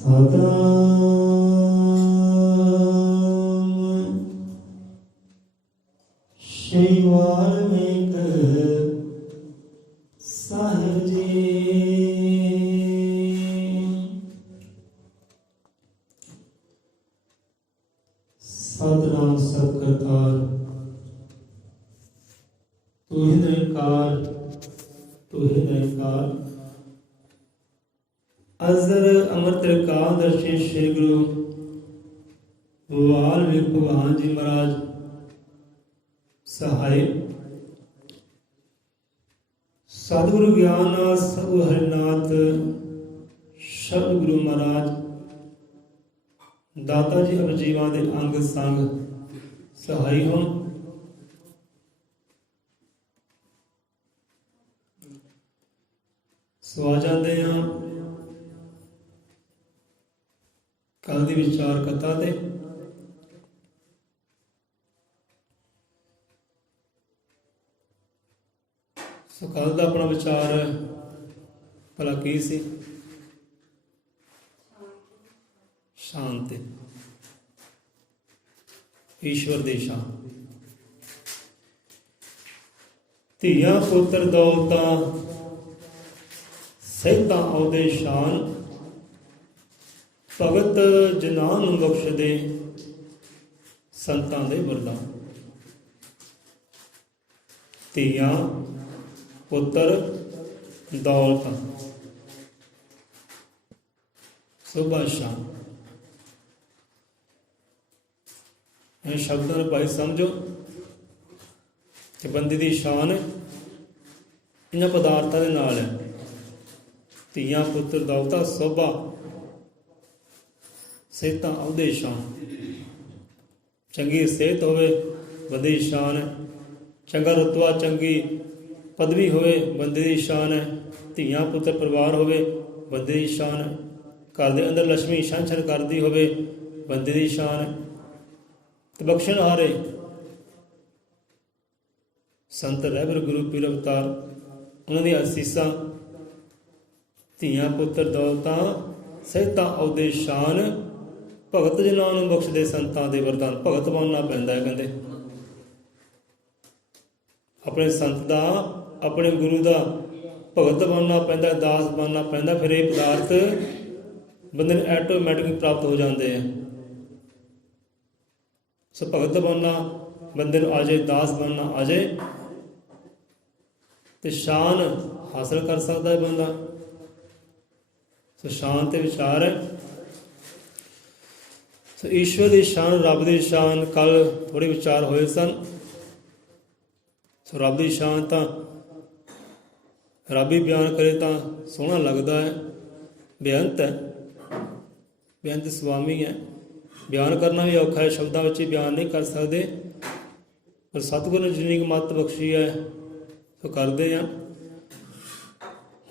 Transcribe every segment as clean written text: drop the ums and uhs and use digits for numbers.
ਸਤਨਾਮ ਸ਼੍ਰੀ ਵਾਲਮੀਕ ਸਾਹਿਬ ਜੀ। ਸਤਨਾਮ ਸਤਿ ਕਰਤਾਰ ਤੂੰ ਹੀ ਨਿਰੰਕਾਰ ਤੂੰ ਹੀ ਨਿਰੰਕਾਰ। ਅਜ਼ਰ ਅੰਮ੍ਰਿਤ ਏਕਾਦਸ਼ੀ ਸ੍ਰੀ ਗੁਰੂ ਵਾਲਮੀਕ ਭਗਵਾਨ ਜੀ ਮਹਾਰਾਜ ਸਹਾਇ। ਸਤਿਗੁਰੂ ਗਿਆਨ ਸਤਿਗੁਰੂ ਹਰਿਨਾਥ ਸ਼ਬਦ ਗੁਰੂ ਮਹਾਰਾਜ ਦਾਤਾ ਜੀ ਅਵਜੀਵਾਂ ਦੇ ਅੰਗ ਸੰਗ ਸਹਾਈ ਹੋਣ। ਸੋ ਆ ਜਾਂਦੇ ਹਾਂ ਕੱਲ ਦੀ ਵਿਚਾਰ ਕਥਾ ਤੇ। ਸੋ ਕੱਲ ਦਾ ਆਪਣਾ ਵਿਚਾਰ ਭਲਾ ਕੀ ਸੀ? ਸ਼ਾਂਤੀ, ਈਸ਼ਵਰ ਦੀ ਸ਼ਾਨ। ਧੀਆਂ ਪੁੱਤਰ ਦੌਲਤਾਂ ਸਹਿਤਾਂ ਆਉਦੇ ਸ਼ਾਨ, ਭਗਤ ਜਨਾਂ ਨੂੰ ਬਖਸ਼ਦੇ ਸੰਤਾਂ ਦੇ ਵਰਦਾਨ। ਧੀਆਂ ਪੁੱਤਰ ਦੌਲਤਾਂ ਸੋਭਾ ਸ਼ਾਨ। ਇਹ ਸ਼ਬਦਾਂ ਨੂੰ ਭਾਈ ਸਮਝੋ ਕਿ ਬੰਦੇ ਦੀ ਸ਼ਾਨ ਇਹਨਾਂ ਪਦਾਰਥਾਂ ਦੇ ਨਾਲ ਹੈ। ਧੀਆਂ ਪੁੱਤਰ ਦੌਲਤਾਂ ਸੋਭਾ ਸਿਹਤਾਂ ਅਹੁਦੇ ਸ਼ਾਨ। ਚੰਗੀ ਸਿਹਤ ਹੋਵੇ ਬੰਦੇ ਦੀ ਸ਼ਾਨ ਹੈ। ਚੰਗਾ ਰੁਤਬਾ ਚੰਗੀ ਪਦਵੀ ਹੋਵੇ ਬੰਦੇ ਦੀ ਸ਼ਾਨ ਹੈ। ਧੀਆਂ ਪੁੱਤਰ ਪਰਿਵਾਰ ਹੋਵੇ ਬੰਦੇ ਦੀ ਸ਼ਾਨ ਹੈ। ਘਰ ਦੇ ਅੰਦਰ ਲక్ష్ਮੀ ਛਣ ਛਣ ਕਰਦੀ ਹੋਵੇ ਬੰਦੇ ਦੀ ਸ਼ਾਨ ਹੈ। ਤੇ ਬਖਸ਼ਣਹਾਰੇ ਸੰਤ ਰਹਿਬਰ ਗੁਰੂ ਪੀਰ ਅਵਤਾਰ ਉਹਨਾਂ ਦੀਆਂ ਅਸੀਸਾਂ। ਧੀਆਂ ਪੁੱਤਰ ਦੌਲਤਾਂ ਸਹਿਤਾਂ ਅਹੁਦੇ ਸ਼ਾਨ, ਭਗਤ ਜਨਾਂ ਨੂੰ ਬਖਸ਼ਦੇ ਸੰਤਾਂ ਦੇ ਵਰਦਾਨ। ਭਗਤ ਬਣਨਾ ਪੈਂਦਾ ਹੈ ਕਹਿੰਦੇ। ਆਪਣੇ ਸੰਤ ਦਾ ਆਪਣੇ ਗੁਰੂ ਦਾ ਭਗਤ ਬਣਨਾ ਪੈਂਦਾ, ਦਾਸ ਬਣਨਾ ਪੈਂਦਾ। ਫਿਰ ਇਹ ਪਦਾਰਥ ਬੰਦੇ ਨੂੰ ਆਟੋਮੈਟਿਕ ਪ੍ਰਾਪਤ ਹੋ ਜਾਂਦੇ ਆ। ਸੋ ਭਗਤ ਬਣਨਾ ਬੰਦੇ ਨੂੰ ਆ ਜਾਏ, ਦਾਸ ਬਣਨਾ ਆ ਜਾਏ ਤੇ ਸ਼ਾਨ ਹਾਸਲ ਕਰ ਸਕਦਾ ਹੈ ਬੰਦਾ। ਸੋ ਸ਼ਾਨ ਤੇ ਵਿਚਾਰ ਹੈ। ਸੋ ਈਸ਼ਵਰ ਦੀ ਸ਼ਾਨ, ਰੱਬ ਦੀ ਸ਼ਾਨ ਕੱਲ ਥੋੜ੍ਹੇ ਵਿਚਾਰ ਹੋਏ ਸਨ। ਸੋ ਰੱਬ ਦੀ ਸ਼ਾਨ ਤਾਂ ਰੱਬ ਹੀ ਬਿਆਨ ਕਰੇ ਤਾਂ ਸੋਹਣਾ ਲੱਗਦਾ ਹੈ। ਬੇਅੰਤ ਹੈ, ਬੇਅੰਤ ਸੁਆਮੀ ਹੈ। ਬਿਆਨ ਕਰਨਾ ਵੀ ਔਖਾ ਹੈ, ਸ਼ਬਦਾਂ ਵਿੱਚ ਹੀ ਬਿਆਨ ਨਹੀਂ ਕਰ ਸਕਦੇ। ਪਰ ਸਤਿਗੁਰੂ ਨੇ ਜਿੰਨੀ ਕੁ ਮੱਤ ਬਖਸ਼ੀ ਹੈ ਸੋ ਕਰਦੇ ਹਾਂ।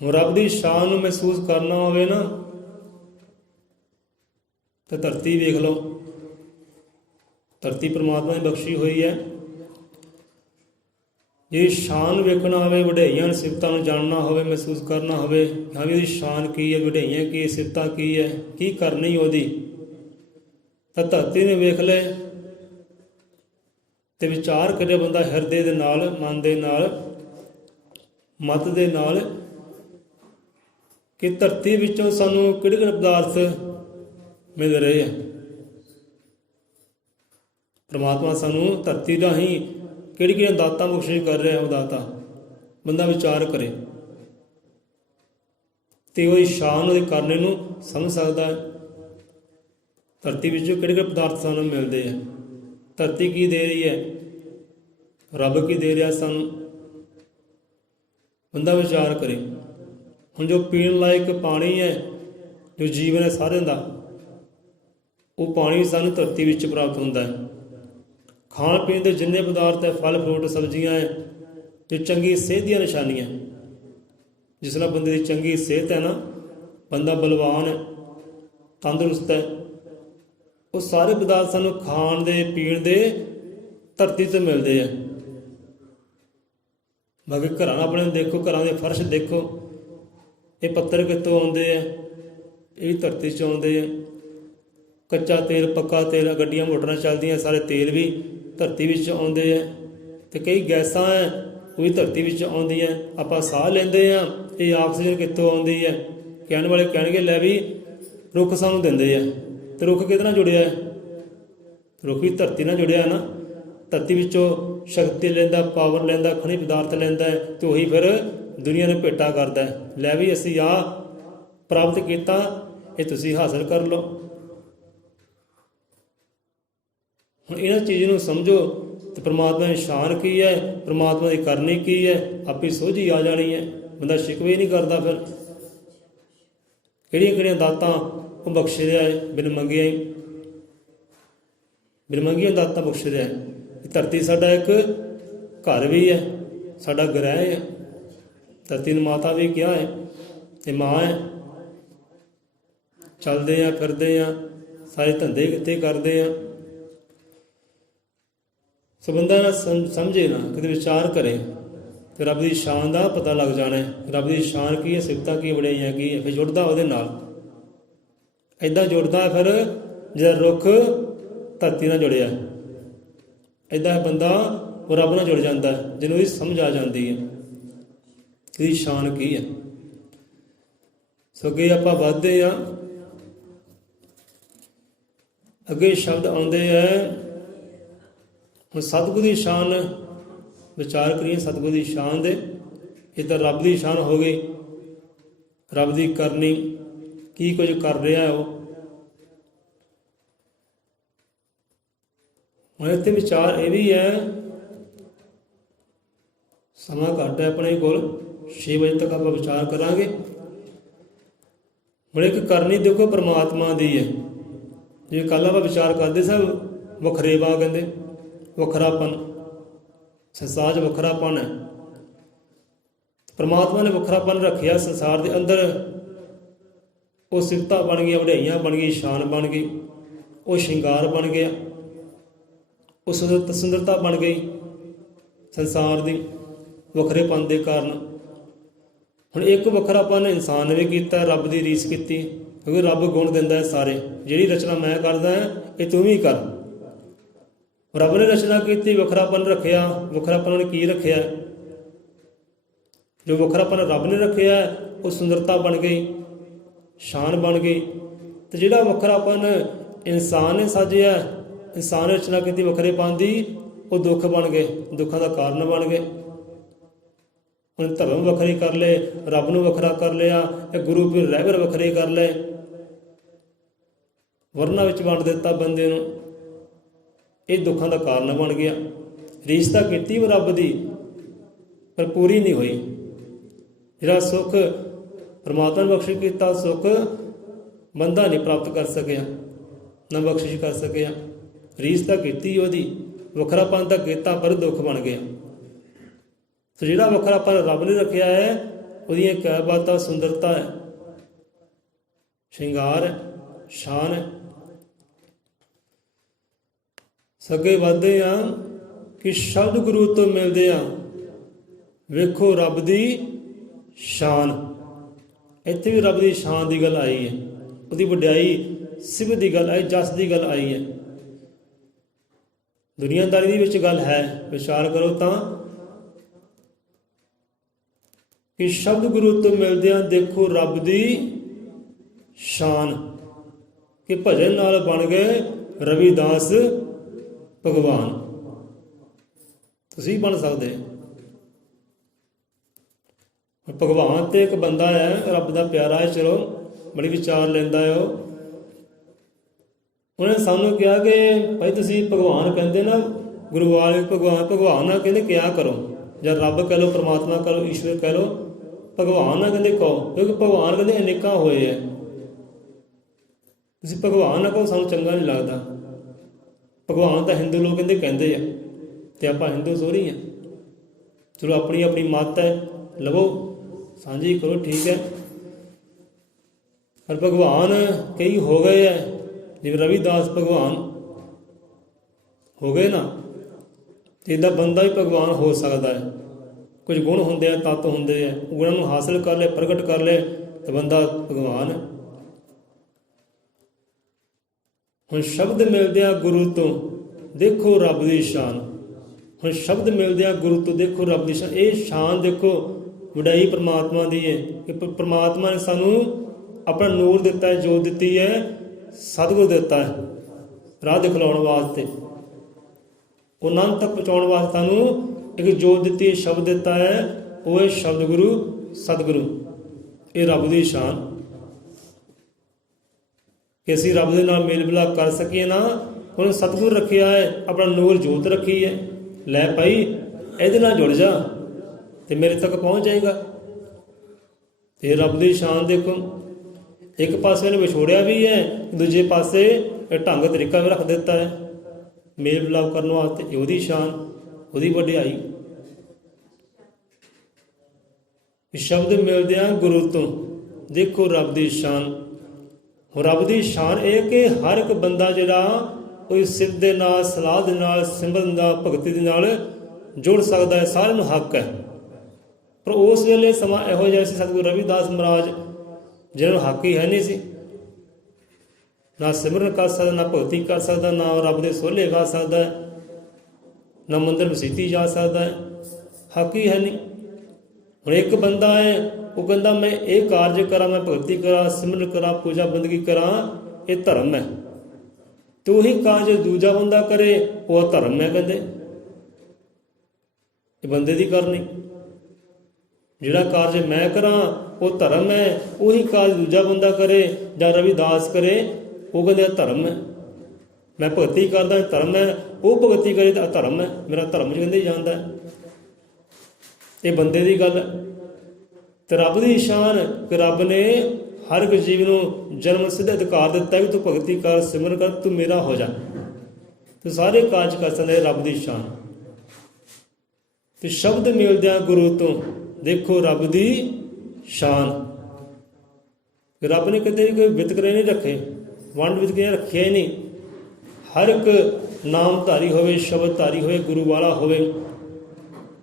ਹੁਣ ਰੱਬ ਦੀ ਸ਼ਾਨ ਨੂੰ ਮਹਿਸੂਸ ਕਰਨਾ ਹੋਵੇ ਨਾ ਤਾਂ ਧਰਤੀ ਵੇਖ ਲਓ। ਧਰਤੀ ਪਰਮਾਤਮਾ ਨੇ ਬਖਸ਼ੀ ਹੋਈ ਹੈ। ਜੇ ਸ਼ਾਨ ਵੇਖਣਾ ਹੋਵੇ, ਵਡਿਆਈਆਂ ਸਿਫਤਾਂ ਨੂੰ ਜਾਣਨਾ ਹੋਵੇ, ਮਹਿਸੂਸ ਕਰਨਾ ਹੋਵੇ ਹਾਂ ਵੀ ਉਹਦੀ ਸ਼ਾਨ ਕੀ ਹੈ, ਵਡਿਆਈਆਂ ਕੀ, ਸਿਫਤਾਂ ਕੀ ਹੈ, ਕੀ ਕਰਨੀ ਉਹਦੀ, ਤਾਂ ਧਰਤੀ ਨੇ ਵੇਖ ਲਏ ਤੇ ਵਿਚਾਰ ਕਰੇ ਬੰਦਾ ਹਿਰਦੇ ਦੇ ਨਾਲ, ਮਨ ਦੇ ਨਾਲ, ਮਤ ਦੇ ਨਾਲ ਕਿ ਧਰਤੀ ਵਿੱਚੋਂ ਸਾਨੂੰ ਕਿਹੜੇ ਕਿਹੜੇ ਪਦਾਰਥ ਮਿਲ ਰਹੇ ਆ। ਪਰਮਾਤਮਾ ਸਾਨੂੰ ਧਰਤੀ ਰਾਹੀਂ ਕਿਹੜੀ ਕਿਹੜੀਆਂ ਦਾਤਾਂ ਬਖਸ਼ਿਸ਼ ਕਰ ਰਿਹਾ ਉਹ ਦਾਤਾ। ਬੰਦਾ ਵਿਚਾਰ ਕਰੇ ਤੇ ਉਹ ਸ਼ਾਨ ਉਹਦੇ ਕਰਨੇ ਨੂੰ ਸਮਝ ਸਕਦਾ ਹੈ। ਧਰਤੀ ਵਿੱਚੋਂ ਕਿਹੜੇ ਕਿਹੜੇ ਪਦਾਰਥ ਸਾਨੂੰ ਮਿਲਦੇ ਆ। ਧਰਤੀ ਕੀ ਦੇ ਰਹੀ ਹੈ, ਰੱਬ ਕੀ ਦੇ ਰਿਹਾ ਸਾਨੂੰ, ਬੰਦਾ ਵਿਚਾਰ ਕਰੇ। ਹੁਣ ਜੋ ਪੀਣ ਲਾਇਕ ਪਾਣੀ ਹੈ, ਜੋ ਜੀਵਨ ਹੈ ਸਾਰਿਆਂ ਦਾ, ਉਹ ਪਾਣੀ ਸਾਨੂੰ ਧਰਤੀ ਵਿੱਚ ਪ੍ਰਾਪਤ ਹੁੰਦਾ ਹੈ। ਖਾਣ ਪੀਣ ਦੇ ਜਿੰਨੇ ਪਦਾਰਥ ਹੈ, ਫਲ ਫਰੂਟ ਸਬਜ਼ੀਆਂ ਹੈ, ਜੋ ਚੰਗੀ ਸਿਹਤ ਦੀਆਂ ਨਿਸ਼ਾਨੀਆਂ। ਜਿਸ ਨਾਲ ਬੰਦੇ ਦੀ ਚੰਗੀ ਸਿਹਤ ਹੈ ਨਾ, ਬੰਦਾ ਬਲਵਾਨ ਹੈ, ਤੰਦਰੁਸਤ ਹੈ, ਉਹ ਸਾਰੇ ਪਦਾਰਥ ਸਾਨੂੰ ਖਾਣ ਦੇ ਪੀਣ ਦੇ ਧਰਤੀ ਤੋਂ ਮਿਲਦੇ ਆ। ਬਾਕੀ ਘਰਾਂ ਆਪਣੇ ਦੇਖੋ, ਘਰਾਂ ਦੇ ਫਰਸ਼ ਦੇਖੋ, ਇਹ ਪੱਥਰ ਕਿੱਥੋਂ ਆਉਂਦੇ ਆ, ਇਹ ਧਰਤੀ 'ਚ ਆਉਂਦੇ ਆ। ਕੱਚਾ ਤੇਲ, ਪੱਕਾ ਤੇਲ, ਗੱਡੀਆਂ ਮੋਟਰਾਂ ਚੱਲਦੀਆਂ, ਸਾਰੇ ਤੇਲ ਵੀ ਧਰਤੀ ਵਿੱਚ ਆਉਂਦੇ ਆ। ਅਤੇ ਕਈ ਗੈਸਾਂ ਹੈ ਉਹ ਵੀ ਧਰਤੀ ਵਿੱਚ ਆਉਂਦੀਆਂ। ਆਪਾਂ ਸਾਹ ਲੈਂਦੇ ਹਾਂ, ਇਹ ਆਕਸੀਜਨ ਕਿੱਥੋਂ ਆਉਂਦੀ ਹੈ? ਕਹਿਣ ਵਾਲੇ ਕਹਿਣਗੇ ਲੈ ਵੀ ਰੁੱਖ ਸਾਨੂੰ ਦਿੰਦੇ ਆ। ਅਤੇ ਰੁੱਖ ਕਿਹਦੇ ਨਾਲ ਜੁੜਿਆ ਹੈ? ਰੁੱਖ ਵੀ ਧਰਤੀ ਨਾਲ ਜੁੜਿਆ ਨਾ। ਧਰਤੀ ਵਿੱਚੋਂ ਸ਼ਕਤੀ ਲੈਂਦਾ, ਪਾਵਰ ਲੈਂਦਾ, ਖਣਿਜ ਪਦਾਰਥ ਲੈਂਦਾ ਹੈ, ਅਤੇ ਉਹੀ ਫਿਰ ਦੁਨੀਆ ਨੂੰ ਭੇਟਾ ਕਰਦਾ ਹੈ। ਲੈ ਵੀ ਅਸੀਂ ਆਹ ਪ੍ਰਾਪਤ ਕੀਤਾ, ਇਹ ਤੁਸੀਂ ਹਾਸਲ ਕਰ ਲਓ। ਹੁਣ ਇਹਨਾਂ ਚੀਜ਼ ਨੂੰ ਸਮਝੋ ਤੇ ਪ੍ਰਮਾਤਮਾ ਦੀ ਸ਼ਾਨ ਕੀ ਹੈ, ਪ੍ਰਮਾਤਮਾ ਦੀ ਕਰਨੀ ਕੀ ਹੈ, ਆਪੇ ਸੋਝੀ ਆ ਜਾਣੀ ਹੈ। ਬੰਦਾ ਸ਼ਿਕਵੇ ਨਹੀਂ ਕਰਦਾ। ਫਿਰ ਕਿਹੜੀਆਂ ਕਿਹੜੀਆਂ ਦਾਤਾਂ ਉਹ ਬਖਸ਼ ਰਿਹਾ ਹੈ ਬਿਨ ਮੰਗਿਆ ਹੀ। ਬਿਨ ਮੰਗੀਆਂ ਦਾਤਾਂ ਬਖਸ਼ ਰਿਹਾ ਹੈ। ਧਰਤੀ ਸਾਡਾ ਇੱਕ ਘਰ ਵੀ ਹੈ, ਸਾਡਾ ਗ੍ਰਹਿ ਹੈ। ਧਰਤੀ ਨੂੰ ਮਾਤਾ ਵੀ ਕਿਹਾ ਹੈ, ਇਹ ਮਾਂ ਹੈ। ਚੱਲਦੇ ਆ, ਫਿਰਦੇ ਆ, ਸਾਰੇ ਧੰਦੇ ਕਿੱਥੇ ਕਰਦੇ ਆ। ਸੋ ਬੰਦਾ ਨਾ ਸਮਝੇ ਨਾ, ਕਦੇ ਵਿਚਾਰ ਕਰੇ ਤੇ ਰੱਬ ਦੀ ਸ਼ਾਨ ਦਾ ਪਤਾ ਲੱਗ ਜਾਣਾ ਹੈ। ਰੱਬ ਦੀ ਸ਼ਾਨ ਕੀ ਹੈ, ਸਿਫਤਾਂ ਕੀ, ਵਡਿਆਈਆਂ ਕੀ ਹੈ। ਫਿਰ ਜੁੜਦਾ ਉਹਦੇ ਨਾਲ, ਇੱਦਾਂ ਜੁੜਦਾ। ਫਿਰ ਜਿਹੜਾ ਰੁੱਖ ਧਰਤੀ ਨਾਲ ਜੁੜਿਆ, ਇੱਦਾਂ ਬੰਦਾ ਉਹ ਰੱਬ ਨਾਲ ਜੁੜ ਜਾਂਦਾ, ਜਿਹਨੂੰ ਇਹ ਸਮਝ ਆ ਜਾਂਦੀ ਹੈ ਇਹਦੀ ਸ਼ਾਨ ਕੀ ਹੈ। ਸੋ ਅੱਗੇ ਆਪਾਂ ਵੱਧਦੇ ਹਾਂ। ਅੱਗੇ ਸ਼ਬਦ ਆਉਂਦੇ ਹੈ, ਹੁਣ ਸਤਿਗੁਰੂ ਦੀ ਸ਼ਾਨ ਵਿਚਾਰ ਕਰੀਏ। ਸਤਿਗੁਰੂ ਦੀ ਸ਼ਾਨ ਦੇ, ਇਹ ਤਾਂ ਰੱਬ ਦੀ ਸ਼ਾਨ ਹੋ ਗਈ। ਰੱਬ ਦੀ ਕਰਨੀ, ਕੀ ਕੁਝ ਕਰ ਰਿਹਾ ਉਹ। ਹੁਣ ਇੱਥੇ ਵਿਚਾਰ ਇਹ ਵੀ ਹੈ, ਸਮਾਂ ਘੱਟ ਹੈ ਆਪਣੇ ਕੋਲ, 6 ਵਜੇ ਤੱਕ ਆਪਾਂ ਵਿਚਾਰ ਕਰਾਂਗੇ। ਹੁਣ ਇੱਕ ਕਰਨੀ ਦੇਖੋ ਪਰਮਾਤਮਾ ਦੀ ਹੈ। ਜਿਵੇਂ ਕੱਲ੍ਹ ਆਪਾਂ ਵਿਚਾਰ ਕਰਦੇ ਸਭ ਵਖਰੇਵਾ, ਕਹਿੰਦੇ ਵੱਖਰਾਪਨ, ਸੰਸਾਰ 'ਚ ਵੱਖਰਾਪਨ ਹੈ। ਪਰਮਾਤਮਾ ਨੇ ਵੱਖਰਾਪਨ ਰੱਖਿਆ ਸੰਸਾਰ ਦੇ ਅੰਦਰ। ਉਹ ਸਿਫਤਾਂ ਬਣ ਗਈਆਂ, ਵਡਿਆਈਆਂ ਬਣ ਗਈ, ਸ਼ਾਨ ਬਣ ਗਈ, ਉਹ ਸ਼ਿੰਗਾਰ ਬਣ ਗਿਆ, ਉਹ ਸੁੰਦਰਤਾ ਬਣ ਗਈ ਸੰਸਾਰ ਦੀ ਵੱਖਰੇਪਨ ਦੇ ਕਾਰਨ। ਹੁਣ ਇੱਕ ਵੱਖਰਾਪਨ ਇਨਸਾਨ ਨੇ ਵੀ ਕੀਤਾ, ਰੱਬ ਦੀ ਰੀਸ ਕੀਤੀ, ਕਿਉਂਕਿ ਰੱਬ ਗੁਣ ਦਿੰਦਾ ਹੈ ਸਾਰੇ। ਜਿਹੜੀ ਰਚਨਾ ਮੈਂ ਕਰਦਾ ਹਾਂ ਇਹ ਤੂੰ ਵੀ ਕਰ। ਰੱਬ ਨੇ ਰਚਨਾ ਕੀਤੀ, ਵੱਖਰਾਪਨ ਰੱਖਿਆ। ਵੱਖਰਾਪਨ ਨੇ ਕੀ ਰੱਖਿਆ? ਜੋ ਵੱਖਰਾਪਨ ਰੱਬ ਨੇ ਰੱਖਿਆ ਉਹ ਸੁੰਦਰਤਾ ਬਣ ਗਈ, ਸ਼ਾਨ ਬਣ ਗਈ। ਅਤੇ ਜਿਹੜਾ ਵੱਖਰਾਪਨ ਇਨਸਾਨ ਨੇ ਸਾਜਿਆ, ਇਨਸਾਨ ਨੇ ਰਚਨਾ ਕੀਤੀ ਵੱਖਰੇਪਨ ਦੀ, ਉਹ ਦੁੱਖ ਬਣ ਗਏ, ਦੁੱਖਾਂ ਦਾ ਕਾਰਨ ਬਣ ਗਏ। ਹੁਣ ਧਰਮ ਵੱਖਰੇ ਕਰ ਲਏ, ਰੱਬ ਨੂੰ ਵੱਖਰਾ ਕਰ ਲਿਆ, ਇਹ ਗੁਰੂ ਪੀਰ ਰਹਿਬਰ ਵੱਖਰੇ ਕਰ ਲਏ, ਵਰਨਾ ਵਿੱਚ ਵੰਡ ਦਿੱਤਾ ਬੰਦੇ ਨੂੰ। ਇਹ ਦੁੱਖਾਂ ਦਾ ਕਾਰਨ ਬਣ ਗਿਆ। ਰੀਸ ਤਾਂ ਕੀਤੀ ਰੱਬ ਦੀ, ਪਰ ਪੂਰੀ ਨਹੀਂ ਹੋਈ। ਜਿਹੜਾ ਸੁੱਖ ਪਰਮਾਤਮਾ ਨੇ ਬਖਸ਼ਿਸ਼ ਕੀਤਾ, ਸੁੱਖ ਬੰਦਾ ਨਹੀਂ ਪ੍ਰਾਪਤ ਕਰ ਸਕਿਆ, ਨਾ ਬਖਸ਼ਿਸ਼ ਕਰ ਸਕਿਆ। ਰੀਸ ਤਾਂ ਕੀਤੀ ਉਹਦੀ, ਵੱਖਰਾਪਨ ਤਾਂ ਕੀਤਾ, ਪਰ ਦੁੱਖ ਬਣ ਗਿਆ। ਸੋ ਜਿਹੜਾ ਵੱਖਰਾਪਨ ਰੱਬ ਨੇ ਰੱਖਿਆ ਹੈ, ਉਹਦੀਆਂ ਕਿਆ ਬਾਤਾਂ, ਸੁੰਦਰਤਾ ਹੈ, ਸ਼ਿੰਗਾਰ ਹੈ, ਸ਼ਾਨ ਹੈ। ਸੱਗੇ ਵੱਧਦੇ ਹਾਂ ਕਿ ਸ਼ਬਦ ਗੁਰੂ ਤੋਂ ਮਿਲਦੇ ਹਾਂ, ਵੇਖੋ ਰੱਬ ਦੀ ਸ਼ਾਨ। ਇੱਥੇ ਵੀ ਰੱਬ ਦੀ ਸ਼ਾਨ ਦੀ ਗੱਲ ਆਈ ਹੈ, ਉਹਦੀ ਵਡਿਆਈ, ਸਿਫਤ ਦੀ ਗੱਲ ਆਈ, ਜਸ ਦੀ ਗੱਲ ਆਈ ਹੈ। ਦੁਨੀਆਦਾਰੀ ਦੇ ਵਿੱਚ ਗੱਲ ਹੈ, ਵਿਚਾਰ ਕਰੋ ਤਾਂ, ਕਿ ਸ਼ਬਦ ਗੁਰੂ ਤੋਂ ਮਿਲਦੇ ਹਾਂ, ਦੇਖੋ ਰੱਬ ਦੀ ਸ਼ਾਨ। ਕਿ ਭਜਨ ਨਾਲ ਬਣ ਗਏ ਰਵਿਦਾਸ ਭਗਵਾਨ। ਤੁਸੀਂ ਬਣ ਸਕਦੇ। ਭਗਵਾਨ ਤੇ ਇੱਕ ਬੰਦਾ ਹੈ, ਰੱਬ ਦਾ ਪਿਆਰਾ ਹੈ, ਚਲੋ ਬੜੀ ਵਿਚਾਰ ਲੈਂਦਾ ਹੈ ਉਹ। ਉਹਨੇ ਸਾਨੂੰ ਕਿਹਾ ਕਿ ਭਾਈ ਤੁਸੀਂ ਭਗਵਾਨ ਕਹਿੰਦੇ ਨਾ, ਗੁਰੂ ਵਾਲੇ ਭਗਵਾਨ ਨਾਲ ਕਹਿੰਦੇ ਕਿਆ ਕਰੋ, ਜਾਂ ਰੱਬ ਕਹਿ ਲਓ, ਪਰਮਾਤਮਾ ਕਹਿ ਲਓ, ਈਸ਼ਵਰ ਕਹਿ ਲਓ, ਭਗਵਾਨ ਨਾਲ ਕਹਿੰਦੇ ਕਹੋ, ਕਿਉਂਕਿ ਭਗਵਾਨ ਕਹਿੰਦੇ ਅਨੇਕਾਂ ਹੋਏ ਹੈ। ਤੁਸੀਂ ਭਗਵਾਨ ਨਾ ਕਹੋ, ਸਾਨੂੰ ਚੰਗਾ ਨਹੀਂ ਲੱਗਦਾ। ਭਗਵਾਨ ਤਾਂ ਹਿੰਦੂ ਲੋਕ ਕਹਿੰਦੇ ਆ, ਅਤੇ ਆਪਾਂ ਹਿੰਦੂ ਸੋਹਰੀ ਹਾਂ। ਚਲੋ ਆਪਣੀ ਆਪਣੀ ਮੱਤ ਹੈ, ਲਵੋ, ਸਾਂਝੀ ਕਰੋ, ਠੀਕ ਹੈ। ਪਰ ਭਗਵਾਨ ਕਈ ਹੋ ਗਏ ਹੈ, ਜਿਵੇਂ ਰਵਿਦਾਸ ਭਗਵਾਨ ਹੋ ਗਏ ਨਾ, ਅਤੇ ਇੱਦਾਂ ਬੰਦਾ ਵੀ ਭਗਵਾਨ ਹੋ ਸਕਦਾ ਹੈ। ਕੁਝ ਗੁਣ ਹੁੰਦੇ ਆ, ਤੱਤ ਹੁੰਦੇ ਆ, ਗੁਣਾਂ ਨੂੰ ਹਾਸਿਲ ਕਰ ਲਏ, ਪ੍ਰਗਟ ਕਰ ਲਏ, ਤਾਂ ਬੰਦਾ ਭਗਵਾਨ ਹੈ। ਹੁਣ ਸ਼ਬਦ ਮਿਲਦਿਆਂ ਗੁਰੂ ਤੋਂ ਦੇਖੋ ਰੱਬ ਦੀ ਸ਼ਾਨ। ਹੁਣ ਸ਼ਬਦ ਮਿਲਦਿਆਂ ਗੁਰੂ ਤੋਂ ਦੇਖੋ ਰੱਬ ਦੀ ਸ਼ਾਨ। ਇਹ ਸ਼ਾਨ ਦੇਖੋ, ਵਡਾਈ ਪ੍ਰਮਾਤਮਾ ਦੀ ਹੈ ਕਿ ਪ੍ਰਮਾਤਮਾ ਨੇ ਸਾਨੂੰ ਆਪਣਾ ਨੂਰ ਦਿੱਤਾ ਹੈ, ਜੋਤ ਦਿੱਤੀ ਹੈ, ਸਤਿਗੁਰ ਦਿੱਤਾ ਹੈ ਰਾਹ ਦਿਖਲਾਉਣ ਵਾਸਤੇ, ਉਹ ਅਨੰਤ ਤੱਕ ਪਹੁੰਚਾਉਣ ਵਾਸਤੇ ਸਾਨੂੰ ਇੱਕ ਜੋਤ ਦਿੱਤੀ ਹੈ, ਸ਼ਬਦ ਦਿੱਤਾ ਹੈ, ਉਹ ਹੈ ਸ਼ਬਦ ਗੁਰੂ ਸਤਿਗੁਰੂ। ਇਹ ਰੱਬ ਦੀ ਸ਼ਾਨ ਕਿ ਅਸੀਂ ਰੱਬ ਦੇ ਨਾਲ ਮੇਲ ਮਿਲਾਪ ਕਰ ਸਕੀਏ ਨਾ। ਉਹਨੇ ਸਤਿਗੁਰ ਰੱਖਿਆ ਹੈ, ਆਪਣਾ ਨੂਰ ਜੋਤ ਰੱਖੀ ਹੈ। ਲੈ ਭਾਈ ਇਹਦੇ ਨਾਲ ਜੁੜ ਜਾ ਤੇ ਮੇਰੇ ਤੱਕ ਪਹੁੰਚ ਜਾਏਗਾ। ਤੇ ਰੱਬ ਦੀ ਸ਼ਾਨ ਦੇਖੋ, ਇੱਕ ਪਾਸੇ ਇਹਨੇ ਵਿਛੋੜਿਆ ਵੀ ਹੈ, ਦੂਜੇ ਪਾਸੇ ਇਹ ਢੰਗ ਤਰੀਕਾ ਵੀ ਰੱਖ ਦਿੱਤਾ ਹੈ ਮੇਲ ਮਿਲਾਪ ਕਰਨ ਵਾਸਤੇ। ਇਹ ਉਹਦੀ ਸ਼ਾਨ, ਉਹਦੀ ਵਡਿਆਈ। ਸ਼ਬਦ ਮਿਲਦਿਆਂ ਗੁਰੂ ਤੋਂ ਦੇਖੋ ਰੱਬ ਦੀ ਸ਼ਾਨ। ਹੁਣ ਰੱਬ ਦੀ ਸ਼ਾਨ ਇਹ ਕਿ ਹਰ ਇੱਕ ਬੰਦਾ ਜਿਹੜਾ ਕੋਈ ਸਿੱਧ ਦੇ ਨਾਲ, ਸਲਾਹ ਦੇ ਨਾਲ, ਸਿਮਰਨ ਦਾ, ਭਗਤੀ ਦੇ ਨਾਲ ਜੁੜ ਸਕਦਾ ਹੈ। ਸਾਰਿਆਂ ਨੂੰ ਹੱਕ ਹੈ। ਪਰ ਉਸ ਵੇਲੇ ਸਮਾਂ ਇਹੋ ਜਿਹਾ ਸੀ, ਸਤਿਗੁਰੂ ਰਵਿਦਾਸ ਮਹਾਰਾਜ ਜਿਹਨਾਂ ਨੂੰ ਹੱਕ ਹੀ ਹੈ ਨਹੀਂ ਸੀ, ਨਾ ਸਿਮਰਨ ਕਰ ਸਕਦਾ, ਨਾ ਭਗਤੀ ਕਰ ਸਕਦਾ, ਨਾ ਰੱਬ ਦੇ ਸੋਹਲੇ ਗਾ ਸਕਦਾ, ਨਾ ਮੰਦਰ ਮਸੀਤੀ ਜਾ ਸਕਦਾ ਹੈ, ਹੱਕ ਹੀ ਹੈ ਨਹੀਂ। ਹੁਣ ਇੱਕ ਬੰਦਾ ਹੈ, ਉਹ ਕਹਿੰਦਾ ਮੈਂ ਇਹ ਕਾਰਜ ਕਰਾਂ, ਮੈਂ ਭਗਤੀ ਕਰਾਂ, ਸਿਮਰਨ ਕਰਾਂ, ਪੂਜਾ ਬੰਦਗੀ ਕਰਾਂ, ਇਹ ਧਰਮ ਹੈ। ਤੇ ਉਹੀ ਕਾਰਜ ਦੂਜਾ ਬੰਦਾ ਕਰੇ, ਉਹ ਧਰਮ ਹੈ ਕਹਿੰਦੇ। ਇਹ ਬੰਦੇ ਦੀ ਕਰਨੀ। ਜਿਹੜਾ ਕਾਰਜ ਮੈਂ ਕਰਾਂ ਉਹ ਧਰਮ ਹੈ, ਉਹੀ ਕਾਰਜ ਦੂਜਾ ਬੰਦਾ ਕਰੇ ਜਾਂ ਰਵਿਦਾਸ ਕਰੇ, ਉਹ ਕਹਿੰਦੇ ਧਰਮ ਹੈ। ਮੈਂ ਭਗਤੀ ਕਰਦਾ ਧਰਮ ਹੈ, ਉਹ ਭਗਤੀ ਕਰੇ ਤਾਂ ਧਰਮ ਹੈ, ਮੇਰਾ ਧਰਮ 'ਚ ਕਹਿੰਦੇ ਜਾਂਦਾ ਹੈ। ਇਹ ਬੰਦੇ ਦੀ ਗੱਲ ਹੈ। ਤੇ ਰੱਬ ਦੀ ਸ਼ਾਨ ਕਿ ਰੱਬ ਨੇ ਹਰ ਇੱਕ ਜੀਵ ਨੂੰ ਜਨਮ ਸਿੱਧ ਅਧਿਕਾਰ ਦਿੱਤਾ ਵੀ ਤੂੰ ਭਗਤੀ ਕਰ, ਸਿਮਰਨ ਕਰ, ਤੂੰ ਮੇਰਾ ਹੋ ਜਾ, ਤੂੰ ਸਾਰੇ ਕਾਰਜ ਕਰ ਸਕਦਾ। ਰੱਬ ਦੀ ਸ਼ਾਨ। ਤੇ ਸ਼ਬਦ ਮਿਲਦਿਆਂ ਗੁਰੂ ਤੋਂ ਦੇਖੋ ਰੱਬ ਦੀ ਸ਼ਾਨ। ਰੱਬ ਨੇ ਕਦੇ ਕੋਈ ਵਿਤਕਰੇ ਨਹੀਂ ਰੱਖੇ, ਵੰਡ ਵਿਤਕਰੇ ਰੱਖਿਆ ਹੀ ਨਹੀਂ। ਹਰ ਇੱਕ ਨਾਮਧਾਰੀ ਹੋਵੇ, ਸ਼ਬਦਧਾਰੀ ਹੋਵੇ, ਗੁਰੂ ਵਾਲਾ ਹੋਵੇ।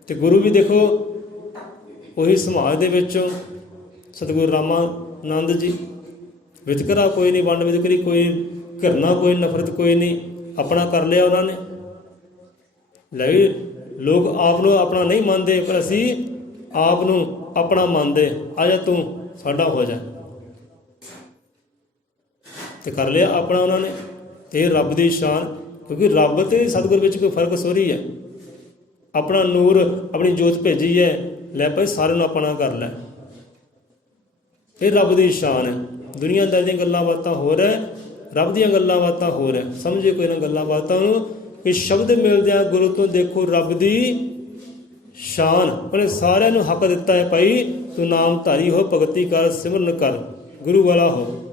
ਤੇ ਗੁਰੂ ਵੀ ਦੇਖੋ ਉਹੀ ਸਮਾਜ ਦੇ ਵਿੱਚੋਂ ਸਤਿਗੁਰੂ ਰਾਮਾਨੰਦ ਜੀ, ਵਿਤਕਰਾ ਕੋਈ ਨਹੀਂ, ਵੰਡ ਵਿਤਕਰੀ ਕੋਈ, ਘਿਰਨਾ ਕੋਈ, ਨਫ਼ਰਤ ਕੋਈ ਨਹੀਂ, ਆਪਣਾ ਕਰ ਲਿਆ ਉਹਨਾਂ ਨੇ। ਲੈ ਵੀ ਲੋਕ ਆਪ ਨੂੰ ਆਪਣਾ ਨਹੀਂ ਮੰਨਦੇ, ਪਰ ਅਸੀਂ ਆਪ ਨੂੰ ਆਪਣਾ ਮੰਨਦੇ। ਆ ਜਾ ਤੂੰ ਸਾਡਾ ਹੋ ਜਾ, ਤੇ ਕਰ ਲਿਆ ਆਪਣਾ ਉਹਨਾਂ ਨੇ। ਤੇ ਇਹ ਰੱਬ ਦੀ ਸ਼ਾਨ, ਕਿਉਂਕਿ ਰੱਬ ਤੇ ਸਤਿਗੁਰ ਵਿੱਚ ਕੋਈ ਫਰਕ ਸੋਰੀ ਹੈ। ਆਪਣਾ ਨੂਰ, ਆਪਣੀ ਜੋਤ ਭੇਜੀ ਹੈ, ਲੈ ਭਾਈ ਸਾਰਿਆਂ ਨੂੰ ਆਪਣਾ ਕਰ ਲੈ। ਇਹ ਰੱਬ ਦੀ ਸ਼ਾਨ ਹੈ। ਦੁਨੀਆਦਾਰੀ ਦੀਆਂ ਗੱਲਾਂ ਬਾਤਾਂ ਹੋਰ ਹੈ, ਰੱਬ ਦੀਆਂ ਗੱਲਾਂ ਬਾਤਾਂ ਹੋਰ ਹੈ। ਸਮਝੇ ਕੋਈ ਨਾ ਗੱਲਾਂ ਬਾਤਾਂ ਨੂੰ ਕਿ ਸ਼ਬਦ ਮਿਲਦਿਆਂ ਗੁਰੂ ਤੋਂ ਦੇਖੋ ਰੱਬ ਦੀ ਸ਼ਾਨ। ਉਹਨੇ ਸਾਰਿਆਂ ਨੂੰ ਹੱਕ ਦਿੱਤਾ ਹੈ, ਭਾਈ ਤੂੰ ਨਾਮਧਾਰੀ ਹੋ, ਭਗਤੀ ਕਰ, ਸਿਮਰਨ ਕਰ, ਗੁਰੂ ਵਾਲਾ ਹੋ।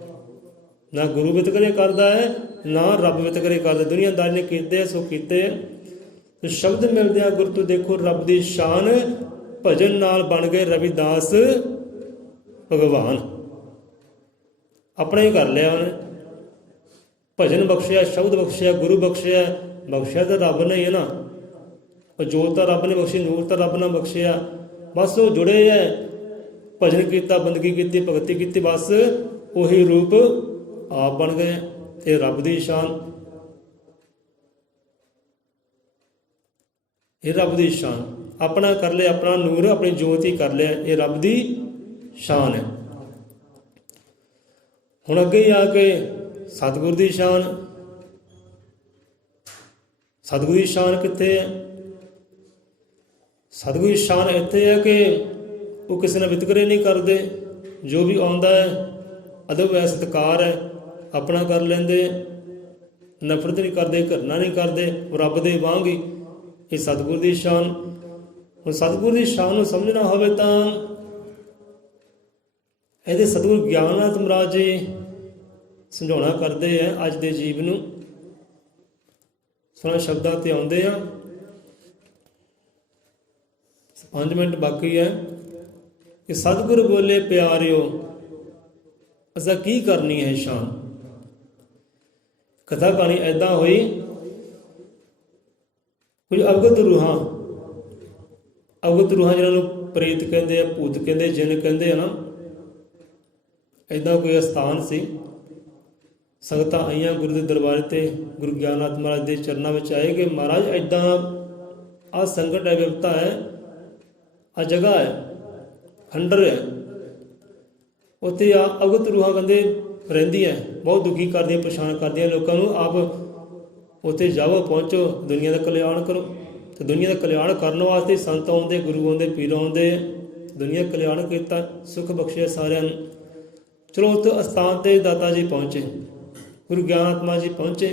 ਨਾ ਗੁਰੂ ਵਿਤਕਰੇ ਕਰਦਾ ਹੈ, ਨਾ ਰੱਬ ਵਿਤਕਰੇ ਕਰਦਾ। ਦੁਨੀਆਦਾਰੀ ਨੇ ਕੀਤੇ ਸੋ ਕੀਤੇ। ਤੇ ਸ਼ਬਦ ਮਿਲਦਿਆਂ ਗੁਰੂ ਤੋਂ ਦੇਖੋ ਰੱਬ ਦੀ ਸ਼ਾਨ। ਭਜਨ ਨਾਲ ਬਣ ਗਏ ਰਵਿਦਾਸ ਭਗਵਾਨ। ਆਪਣਾ ਹੀ ਕਰ ਲਿਆ ਉਹਨੇ। ਭਜਨ ਬਖਸ਼ਿਆ, ਸ਼ਬਦ ਬਖਸ਼ਿਆ, ਗੁਰੂ ਬਖਸ਼ਿਆ। ਬਖਸ਼ਿਆ ਤਾਂ ਰੱਬ ਨੇ ਹੀ ਹੈ ਨਾ। ਉਹ ਜੋਤ ਤਾਂ ਰੱਬ ਨੇ ਬਖਸ਼ੀ, ਨੂਰ ਤਾਂ ਰੱਬ ਨੇ ਬਖਸ਼ਿਆ। ਬਸ ਉਹ ਜੁੜੇ ਹੈ, ਭਜਨ ਕੀਤਾ, ਬੰਦਗੀ ਕੀਤੀ, ਭਗਤੀ ਕੀਤੀ, ਬਸ ਉਹੀ ਰੂਪ ਆਪ ਬਣ ਗਏ। ਇਹ ਰੱਬ ਦੀ ਸ਼ਾਨ। ਇਹ ਰੱਬ ਦੀ ਸ਼ਾਨ। ਆਪਣਾ ਕਰ ਲਿਆ, ਆਪਣਾ ਨੂਰ, ਆਪਣੀ ਜੋਤ ਹੀ ਕਰ ਲਿਆ। ਇਹ ਰੱਬ ਦੀ ਸ਼ਾਨ ਹੈ। ਹੁਣ ਅੱਗੇ ਆ ਕੇ ਸਤਿਗੁਰ ਦੀ ਸ਼ਾਨ। ਸਤਿਗੁਰ ਦੀ ਸ਼ਾਨ ਕਿੱਥੇ ਹੈ? ਸਤਿਗੁਰ ਦੀ ਸ਼ਾਨ ਇੱਥੇ ਹੈ ਕਿ ਉਹ ਕਿਸੇ ਨਾਲ ਵਿਤਕਰੇ ਨਹੀਂ ਕਰਦੇ। ਜੋ ਵੀ ਆਉਂਦਾ ਹੈ ਅਦਬ ਹੈ, ਸਤਿਕਾਰ ਹੈ, ਆਪਣਾ ਕਰ ਲੈਂਦੇ। ਨਫ਼ਰਤ ਨਹੀਂ ਕਰਦੇ, ਘਿਰਨਾ ਨਹੀਂ ਕਰਦੇ, ਉਹ ਰੱਬ ਦੇ ਵਾਂਗ ਹੀ। ਇਹ ਸਤਿਗੁਰ ਦੀ ਸ਼ਾਨ। ਹੁਣ ਸਤਿਗੁਰ ਦੀ ਸ਼ਾਨ ਨੂੰ ਸਮਝਣਾ ਹੋਵੇ ਤਾਂ ਇਹਦੇ ਸਤਿਗੁਰ ਗਿਆਨਨਾਥ ਮਹਾਰਾਜ ਜੀ ਸਮਝਾਉਣਾ ਕਰਦੇ ਹੈ ਅੱਜ ਦੇ ਜੀਵ ਨੂੰ। ਸੁਣਾ ਸ਼ਬਦਾਂ ਤੇ ਆਉਂਦੇ ਆ। 5 ਮਿੰਟ ਬਾਕੀ ਹੈ ਕਿ ਸਤਿਗੁਰ ਬੋਲੇ ਪਿਆਰਿਓ ਅਸਾਂ ਕੀ ਕਰਨੀ ਹੈ ਸ਼ਾਨ। ਕਥਾ ਕਹਾਣੀ ਏਦਾਂ ਹੋਈ, ਕੁਝ ਅਵਗਤ ਰੂਹਾਂ ਜਿਹਨਾਂ ਨੂੰ ਪ੍ਰੇਤ ਕਹਿੰਦੇ ਆ, ਭੂਤ ਕਹਿੰਦੇ, ਜਿੰਨ ਕਹਿੰਦੇ ਆ ਨਾ, ਏਦਾਂ ਕੋਈ ਅਸਥਾਨ ਸੀ। ਸੰਗਤਾਂ ਆਈਆਂ ਗੁਰੂ ਦੇ ਦਰਬਾਰ ਤੇ, ਗੁਰੂ ਗਿਆਨਨਾਥ ਮਹਾਰਾਜ ਦੇ ਚਰਨਾਂ ਵਿੱਚ ਆਏ ਕਿ ਮਹਾਰਾਜ ਇੱਦਾਂ ਆਹ ਸੰਕਟ ਹੈ, ਵਿਪਤਾ ਹੈ, ਆਹ ਜਗ੍ਹਾ ਹੈ, ਖੰਡਰ ਹੈ, ਉੱਥੇ ਆ ਅਵਗਤ ਰੂਹਾਂ ਕਹਿੰਦੇ ਰਹਿੰਦੀਆਂ, ਬਹੁਤ ਦੁਖੀ ਕਰਦੀਆਂ, ਪਰੇਸ਼ਾਨ ਕਰਦੀਆਂ ਲੋਕਾਂ ਨੂੰ। ਆਪ ਉੱਥੇ ਜਾਓ, ਪਹੁੰਚੋ, ਦੁਨੀਆ ਦਾ ਕਲਿਆਣ ਕਰੋ। ਤੇ ਦੁਨੀਆ ਦਾ ਕਲਿਆਣ ਕਰਨ ਵਾਸਤੇ ਸੰਤ ਆਉਂਦੇ, ਗੁਰੂ ਆਉਂਦੇ, ਪੀਰ ਆਉਂਦੇ, ਦੁਨੀਆ ਕਲਿਆਣ ਕੀਤਾ, ਸੁੱਖ ਬਖਸ਼ਿਆ ਸਾਰਿਆਂ ਨੂੰ। ਚਲੋ ਉੱਥੇ ਅਸਥਾਨ 'ਤੇ ਦਾਤਾ ਜੀ ਪਹੁੰਚੇ, ਗੁਰੂ ਗਿਆਨਨਾਥ ਜੀ ਪਹੁੰਚੇ।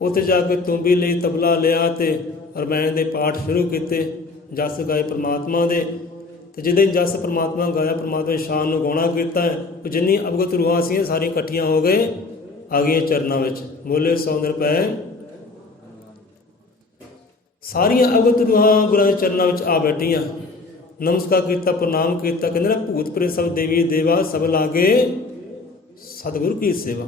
ਉੱਥੇ ਜਾ ਕੇ ਤੂੰਬੀ ਲਈ, ਤਬਲਾ ਲਿਆ ਅਤੇ ਰਮਾਇਣ ਦੇ ਪਾਠ ਸ਼ੁਰੂ ਕੀਤੇ, ਜਸ ਗਾਏ ਪਰਮਾਤਮਾ ਦੇ। ਅਤੇ ਜਿਹਦੇ ਜਸ ਪਰਮਾਤਮਾ ਗਾਇਆ, ਪਰਮਾਤਮਾ ਦੀ ਸ਼ਾਨ ਨੂੰ ਗਾਉਣਾ ਕੀਤਾ ਹੈ। ਜਿੰਨੀ ਅਵਗਤ ਰੂਹਾਂ ਸੀਗੀਆਂ ਸਾਰੀਆਂ ਇਕੱਠੀਆਂ ਹੋ ਗਏ, ਆ ਗਈਆਂ ਚਰਨਾਂ ਵਿੱਚ। ਬੋਲੇ 100 ਰੁਪਏ। ਸਾਰੀਆਂ ਅਵਗਤ ਰੂਹਾਂ ਗੁਰਾਂ ਦੇ ਚਰਨਾਂ ਵਿੱਚ ਆ ਬੈਠੀਆਂ, ਨਮਸਕਾਰ ਕੀਤਾ, ਪ੍ਰਣਾਮ ਕੀਤਾ। ਕਹਿੰਦੇ ਨਾ, ਭੂਤ ਪ੍ਰੇਤ ਸਭ ਦੇਵੀ ਦੇਵਾ, ਸਭ ਲਾਗੇ ਸਤਿਗੁਰੂ ਕੀ ਸੇਵਾ।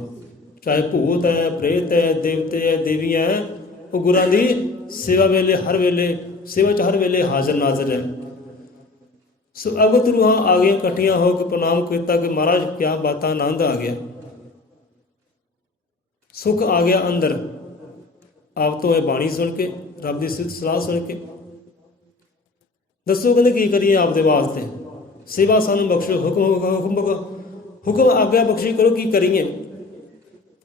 ਚਾਹੇ ਭੂਤ ਹੈ, ਪ੍ਰੇਤ ਹੈ, ਦੇਵਤੇ ਹੈ, ਦੇਵੀ ਹੈ, ਉਹ ਗੁਰਾਂ ਦੀ ਸੇਵਾ ਵੇਲੇ, ਹਰ ਵੇਲੇ ਸੇਵਾ 'ਚ ਹਰ ਵੇਲੇ ਹਾਜ਼ਰ ਨਾਜ਼ਰ ਹੈ। ਸੋ ਅਵਗਤ ਰੂਹਾਂ ਆ ਗਈਆਂ, ਇਕੱਠੀਆਂ ਹੋ ਕੇ ਪ੍ਰਣਾਮ ਕੀਤਾ ਕਿ ਮਹਾਰਾਜ ਕਿਆ ਬਾਤਾਂ, ਆਨੰਦ ਆ ਗਿਆ, ਸੁੱਖ ਆ ਗਿਆ ਅੰਦਰ। ਆਪ ਤੋਂ ਇਹ ਬਾਣੀ ਸੁਣ ਕੇ, ਰੱਬ ਦੀ ਸਿਫਤ ਸਲਾਹ ਸੁਣ ਕੇ। ਦੱਸੋ ਕਹਿੰਦੇ ਕੀ ਕਰੀਏ ਆਪ ਦੇ ਵਾਸਤੇ, ਸੇਵਾ ਸਾਨੂੰ ਬਖਸ਼ੋ, ਹੁਕਮ ਆਗਿਆ ਬਖਸ਼ੀ ਕਰੋ, ਕੀ ਕਰੀਏ।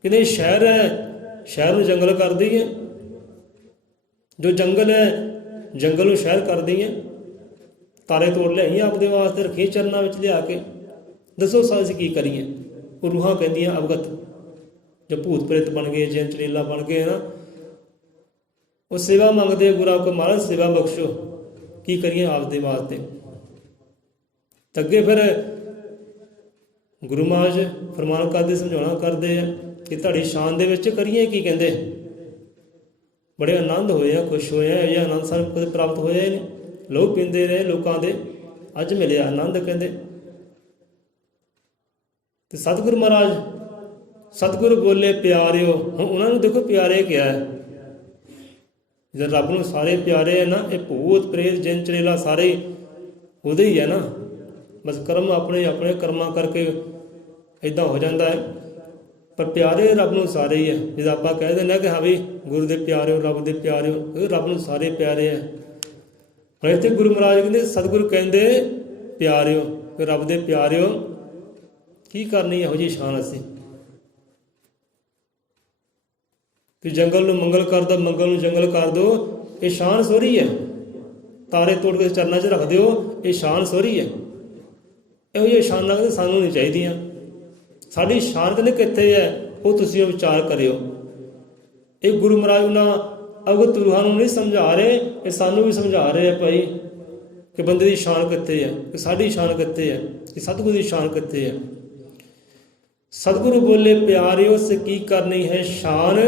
ਕਹਿੰਦੇ ਸ਼ਹਿਰ ਹੈ, ਸ਼ਹਿਰ ਨੂੰ ਜੰਗਲ ਕਰ ਦਈਏ, ਜੋ ਜੰਗਲ ਹੈ ਜੰਗਲ ਨੂੰ ਸ਼ਹਿਰ ਕਰ ਦਈਏ। ਤਾਰੇ ਤੋੜ ਲਿਆਈਏ ਆਪ ਦੇ ਵਾਸਤੇ, ਰੱਖੀਏ ਚਰਨਾਂ ਵਿੱਚ ਲਿਆ ਕੇ। ਦੱਸੋ ਅਸੀਂ ਕੀ ਕਰੀਏ। ਉਹ ਰੂਹਾਂ ਕਹਿੰਦੀਆਂ ਅਵਗਤ, ਜੋ ਭੂਤ ਪ੍ਰੇਤ ਬਣ ਗਏ, ਜਿਨ ਚੜੇਲਾ ਬਣ ਗਏ ਨਾ, ਉਹ ਸੇਵਾ ਮੰਗਦੇ ਗੁਰਾਂ ਕੋ, ਮਹਾਰਾਜ ਸੇਵਾ ਬਖਸ਼ੋ, ਕੀ ਕਰੀਏ ਆਪ ਦੇ ਵਾਸਤੇ। ਤਾਂ ਅੱਗੇ ਫਿਰ ਗੁਰੂ ਮਹਾਰਾਜ ਫਰਮਾਨ ਕਰਦੇ, ਸਮਝਾਉਣਾ ਕਰਦੇ ਆ ਕਿ ਤੁਹਾਡੀ ਸ਼ਾਨ ਦੇ ਵਿੱਚ ਕਰੀਏ ਕੀ। ਕਹਿੰਦੇ ਬੜੇ ਆਨੰਦ ਹੋਏ ਆ, ਖੁਸ਼ ਹੋਏ ਆ। ਇਹ ਆਨੰਦ ਸਾਨੂੰ ਕਦੇ ਪ੍ਰਾਪਤ ਹੋਇਆ ਹੀ ਨਹੀਂ। ਲੋਕ ਪੀਂਦੇ ਰਹੇ ਲੋਕਾਂ ਦੇ, ਅੱਜ ਮਿਲਿਆ ਆਨੰਦ। ਕਹਿੰਦੇ ਤੇ ਸਤਿਗੁਰੂ ਮਹਾਰਾਜ, ਸਤਿਗੁਰੂ ਬੋਲੇ ਪਿਆਰਿਓ। ਹੁਣ ਉਹਨਾਂ ਨੂੰ ਦੇਖੋ ਪਿਆਰੇ ਕਿਹਾ ਹੈ। ਜਦ ਰੱਬ ਨੂੰ ਸਾਰੇ ਪਿਆਰੇ ਹੈ ਨਾ, ਇਹ ਭੂਤ ਪ੍ਰੇਤ ਜਿਨ ਚੜੇਲਾ ਸਾਰੇ ਉਹਦੇ ਹੀ ਹੈ ਨਾ। ਬਸ ਕਰਮ ਆਪਣੇ ਆਪਣੇ ਕਰਮਾਂ ਕਰਕੇ ਇੱਦਾਂ ਹੋ ਜਾਂਦਾ ਹੈ, ਪਰ ਪਿਆਰੇ ਰੱਬ ਨੂੰ ਸਾਰੇ ਹੀ ਹੈ। ਜਦੋਂ ਆਪਾਂ ਕਹਿ ਦਿੰਦੇ ਕਿ ਹਾਂ ਵੀ ਗੁਰੂ ਦੇ ਪਿਆਰੇ ਹੋ, ਰੱਬ ਦੇ ਪਿਆਰੇ ਹੋ, ਇਹ ਰੱਬ ਨੂੰ ਸਾਰੇ ਪਿਆਰੇ ਹੈ। ਹੁਣ ਇੱਥੇ ਗੁਰੂ ਮਹਾਰਾਜ ਕਹਿੰਦੇ, ਸਤਿਗੁਰੂ ਕਹਿੰਦੇ ਪਿਆਰਿਓ, ਕਿ ਰੱਬ ਦੇ ਪਿਆਰਿਓ, ਕੀ ਕਰਨੀ ਇਹੋ ਜਿਹੀ ਸ਼ਾਨ ਅਸੀਂ ਕਿ ਜੰਗਲ ਨੂੰ ਮੰਗਲ ਕਰ ਦੋ, ਮੰਗਲ ਨੂੰ ਜੰਗਲ ਕਰ ਦੋ। ਇਹ ਸ਼ਾਨ ਸੋਹਰੀ ਹੈ। ਤਾਰੇ ਤੋੜ ਕੇ ਚਰਨਾਂ 'ਚ ਰੱਖ ਦਿਓ, ਇਹ ਸ਼ਾਨ ਸੋਹਰੀ ਹੈ। ਇਹੋ ਜਿਹੀ ਸ਼ਾਨਾਂ ਕਹਿੰਦੇ ਸਾਨੂੰ ਨਹੀਂ ਚਾਹੀਦੀਆਂ। ਸਾਡੀ ਸ਼ਾਨ ਕਹਿੰਦੇ ਕਿੱਥੇ ਹੈ, ਉਹ ਤੁਸੀਂ ਵਿਚਾਰ ਕਰਿਓ। ਇਹ ਗੁਰੂ ਮਹਾਰਾਜ ਉਹਨਾਂ ਅਵਗਤ ਰੂਹਾਂ ਨੂੰ ਨਹੀਂ ਸਮਝਾ ਰਹੇ, ਇਹ ਸਾਨੂੰ ਵੀ ਸਮਝਾ ਰਹੇ ਆ ਭਾਈ, ਕਿ ਬੰਦੇ ਦੀ ਸ਼ਾਨ ਕਿੱਥੇ ਹੈ, ਕਿ ਸਾਡੀ ਸ਼ਾਨ ਕਿੱਥੇ ਹੈ, ਕਿ ਸਤਿਗੁਰੂ ਦੀ ਸ਼ਾਨ ਕਿੱਥੇ ਹੈ। ਸਤਿਗੁਰੂ ਬੋਲੇ ਪਿਆਰਿਓ, ਸੇ ਕੀ ਕਰਨੀ ਹੈ ਸ਼ਾਨ,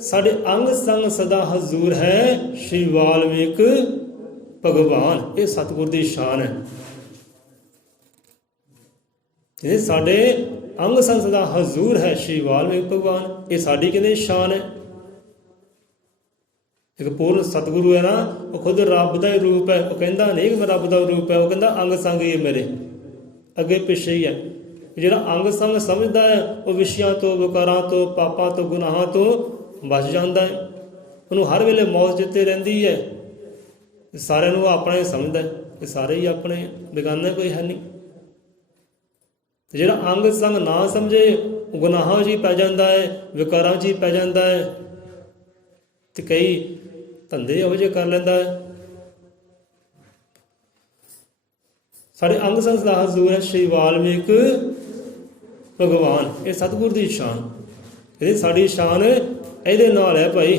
ਸਾਡੇ ਅੰਗ ਸੰਗ ਸਦਾ ਹਜ਼ੂਰ ਹੈ, ਸ਼੍ਰੀ ਵਾਲਮੀਕ ਭਗਵਾਨ। ਇਹ ਸਤਿਗੁਰ ਦੀ ਸ਼ਾਨ ਹੈ। ਇਹ ਸਾਡੇ ਅੰਗ ਸੰਗ ਸਦਾ ਹਜ਼ੂਰ ਹੈ, ਸ਼੍ਰੀ ਵਾਲਮੀਕ ਭਗਵਾਨ। ਇਹ ਸਾਡੀ ਕਹਿੰਦੇ ਸ਼ਾਨ ਹੈ। ਇੱਕ ਪੂਰਨ ਸਤਿਗੁਰੂ ਹੈ ਨਾ, ਉਹ ਖੁਦ ਰੱਬ ਦਾ ਹੀ ਰੂਪ ਹੈ। ਉਹ ਕਹਿੰਦਾ ਨਹੀਂ ਕਿ ਮੈਂ ਰੱਬ ਦਾ ਰੂਪ ਹੈ, ਉਹ ਕਹਿੰਦਾ ਅੰਗ ਸੰਗ ਹੀ ਮੇਰੇ, ਅੱਗੇ ਪਿੱਛੇ ਹੀ ਹੈ। ਜਿਹੜਾ ਅੰਗ ਸੰਗ ਸਮਝਦਾ ਹੈ, ਉਹ ਵਿਸ਼ਿਆਂ ਤੋਂ, ਵਿਕਾਰਾਂ ਤੋਂ, ਪਾਪਾਂ ਤੋਂ, ਗੁਨਾਹਾਂ ਤੋਂ ਬਚ ਜਾਂਦਾ ਹੈ। ਉਹਨੂੰ ਹਰ ਵੇਲੇ ਮੌਤ ਜਿੱਤੇ ਰਹਿੰਦੀ ਹੈ। ਸਾਰਿਆਂ ਨੂੰ ਆਪਣਾ ਹੀ ਸਮਝਦਾ ਹੈ ਕਿ ਸਾਰੇ ਹੀ ਆਪਣੇ, ਬੇਗਾਨਾ ਕੋਈ ਹੈ ਨਹੀਂ। ਤੇ ਜਿਹੜਾ ਅੰਗ ਸੰਗ ਨਾ ਸਮਝੇ, ਉਹ ਗੁਨਾਹਾਂ 'ਚ ਹੀ ਪੈ ਜਾਂਦਾ ਹੈ, ਵਿਕਾਰਾਂ 'ਚ ਹੀ ਪੈ ਜਾਂਦਾ ਹੈ, ਤੇ ਕਈ ਧੰਦੇ ਇਹੋ ਜਿਹੇ ਕਰ ਲੈਂਦਾ ਹੈ। ਸਾਡੇ ਅੰਗ ਸੰਗ ਸਦਾ ਹਜ਼ੂਰ ਹੈ, ਸ਼੍ਰੀ ਵਾਲਮੀਕ ਭਗਵਾਨ। ਇਹ ਸਤਿਗੁਰ ਦੀ ਸ਼ਾਨ, ਇਹ ਸਾਡੀ ਸ਼ਾਨ ਇਹਦੇ ਨਾਲ ਹੈ ਭਾਈ।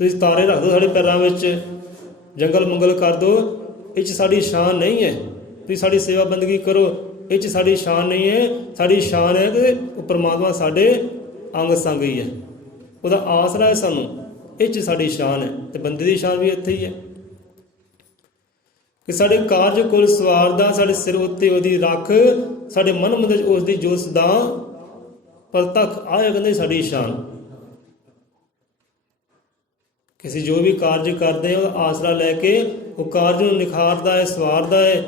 ਤੁਸੀਂ ਤਾਰੇ ਰੱਖ ਦਿਓ ਸਾਡੇ ਪੈਰਾਂ ਵਿੱਚ, ਜੰਗਲ ਮੰਗਲ ਕਰ ਦਿਓ, ਇਹ 'ਚ ਸਾਡੀ ਸ਼ਾਨ ਨਹੀਂ ਹੈ। ਤੁਸੀਂ ਸਾਡੀ ਸੇਵਾ ਬੰਦਗੀ ਕਰੋ, ਇਹ 'ਚ ਸਾਡੀ ਸ਼ਾਨ ਨਹੀਂ ਹੈ। ਸਾਡੀ ਸ਼ਾਨ ਹੈ ਕਿ ਉਹ ਪਰਮਾਤਮਾ ਸਾਡੇ ਅੰਗ ਸੰਗ ਹੀ ਹੈ, ਉਹਦਾ ਆਸਰਾ ਹੈ ਸਾਨੂੰ, ਇਹ 'ਚ ਸਾਡੀ ਸ਼ਾਨ ਹੈ। ਤੇ ਬੰਦੇ ਦੀ ਸ਼ਾਨ ਵੀ ਇੱਥੇ ਹੀ ਹੈ ਕਿ ਸਾਡੇ ਕਾਰਜ ਕੁਲ ਸਵਾਰਦਾ, ਸਾਡੇ ਸਿਰ ਉੱਤੇ ਉਹਦੀ ਰੱਖ, ਸਾਡੇ ਮਨ ਮਨ ਉਸ ਦੀ ਜੋ ਸਦਾ ਪ੍ਰਤੱਖ। ਆਹ ਕਹਿੰਦੇ ਸਾਡੀ ਸ਼ਾਨ। ਕਿਸੇ ਜੋ ਵੀ ਕਾਰਜ ਕਰਦੇ ਆ, ਉਹਦਾ ਆਸਰਾ ਲੈ ਕੇ ਉਹ ਕਾਰਜ ਨੂੰ ਨਿਖਾਰਦਾ ਹੈ, ਸਵਾਰਦਾ ਹੈ।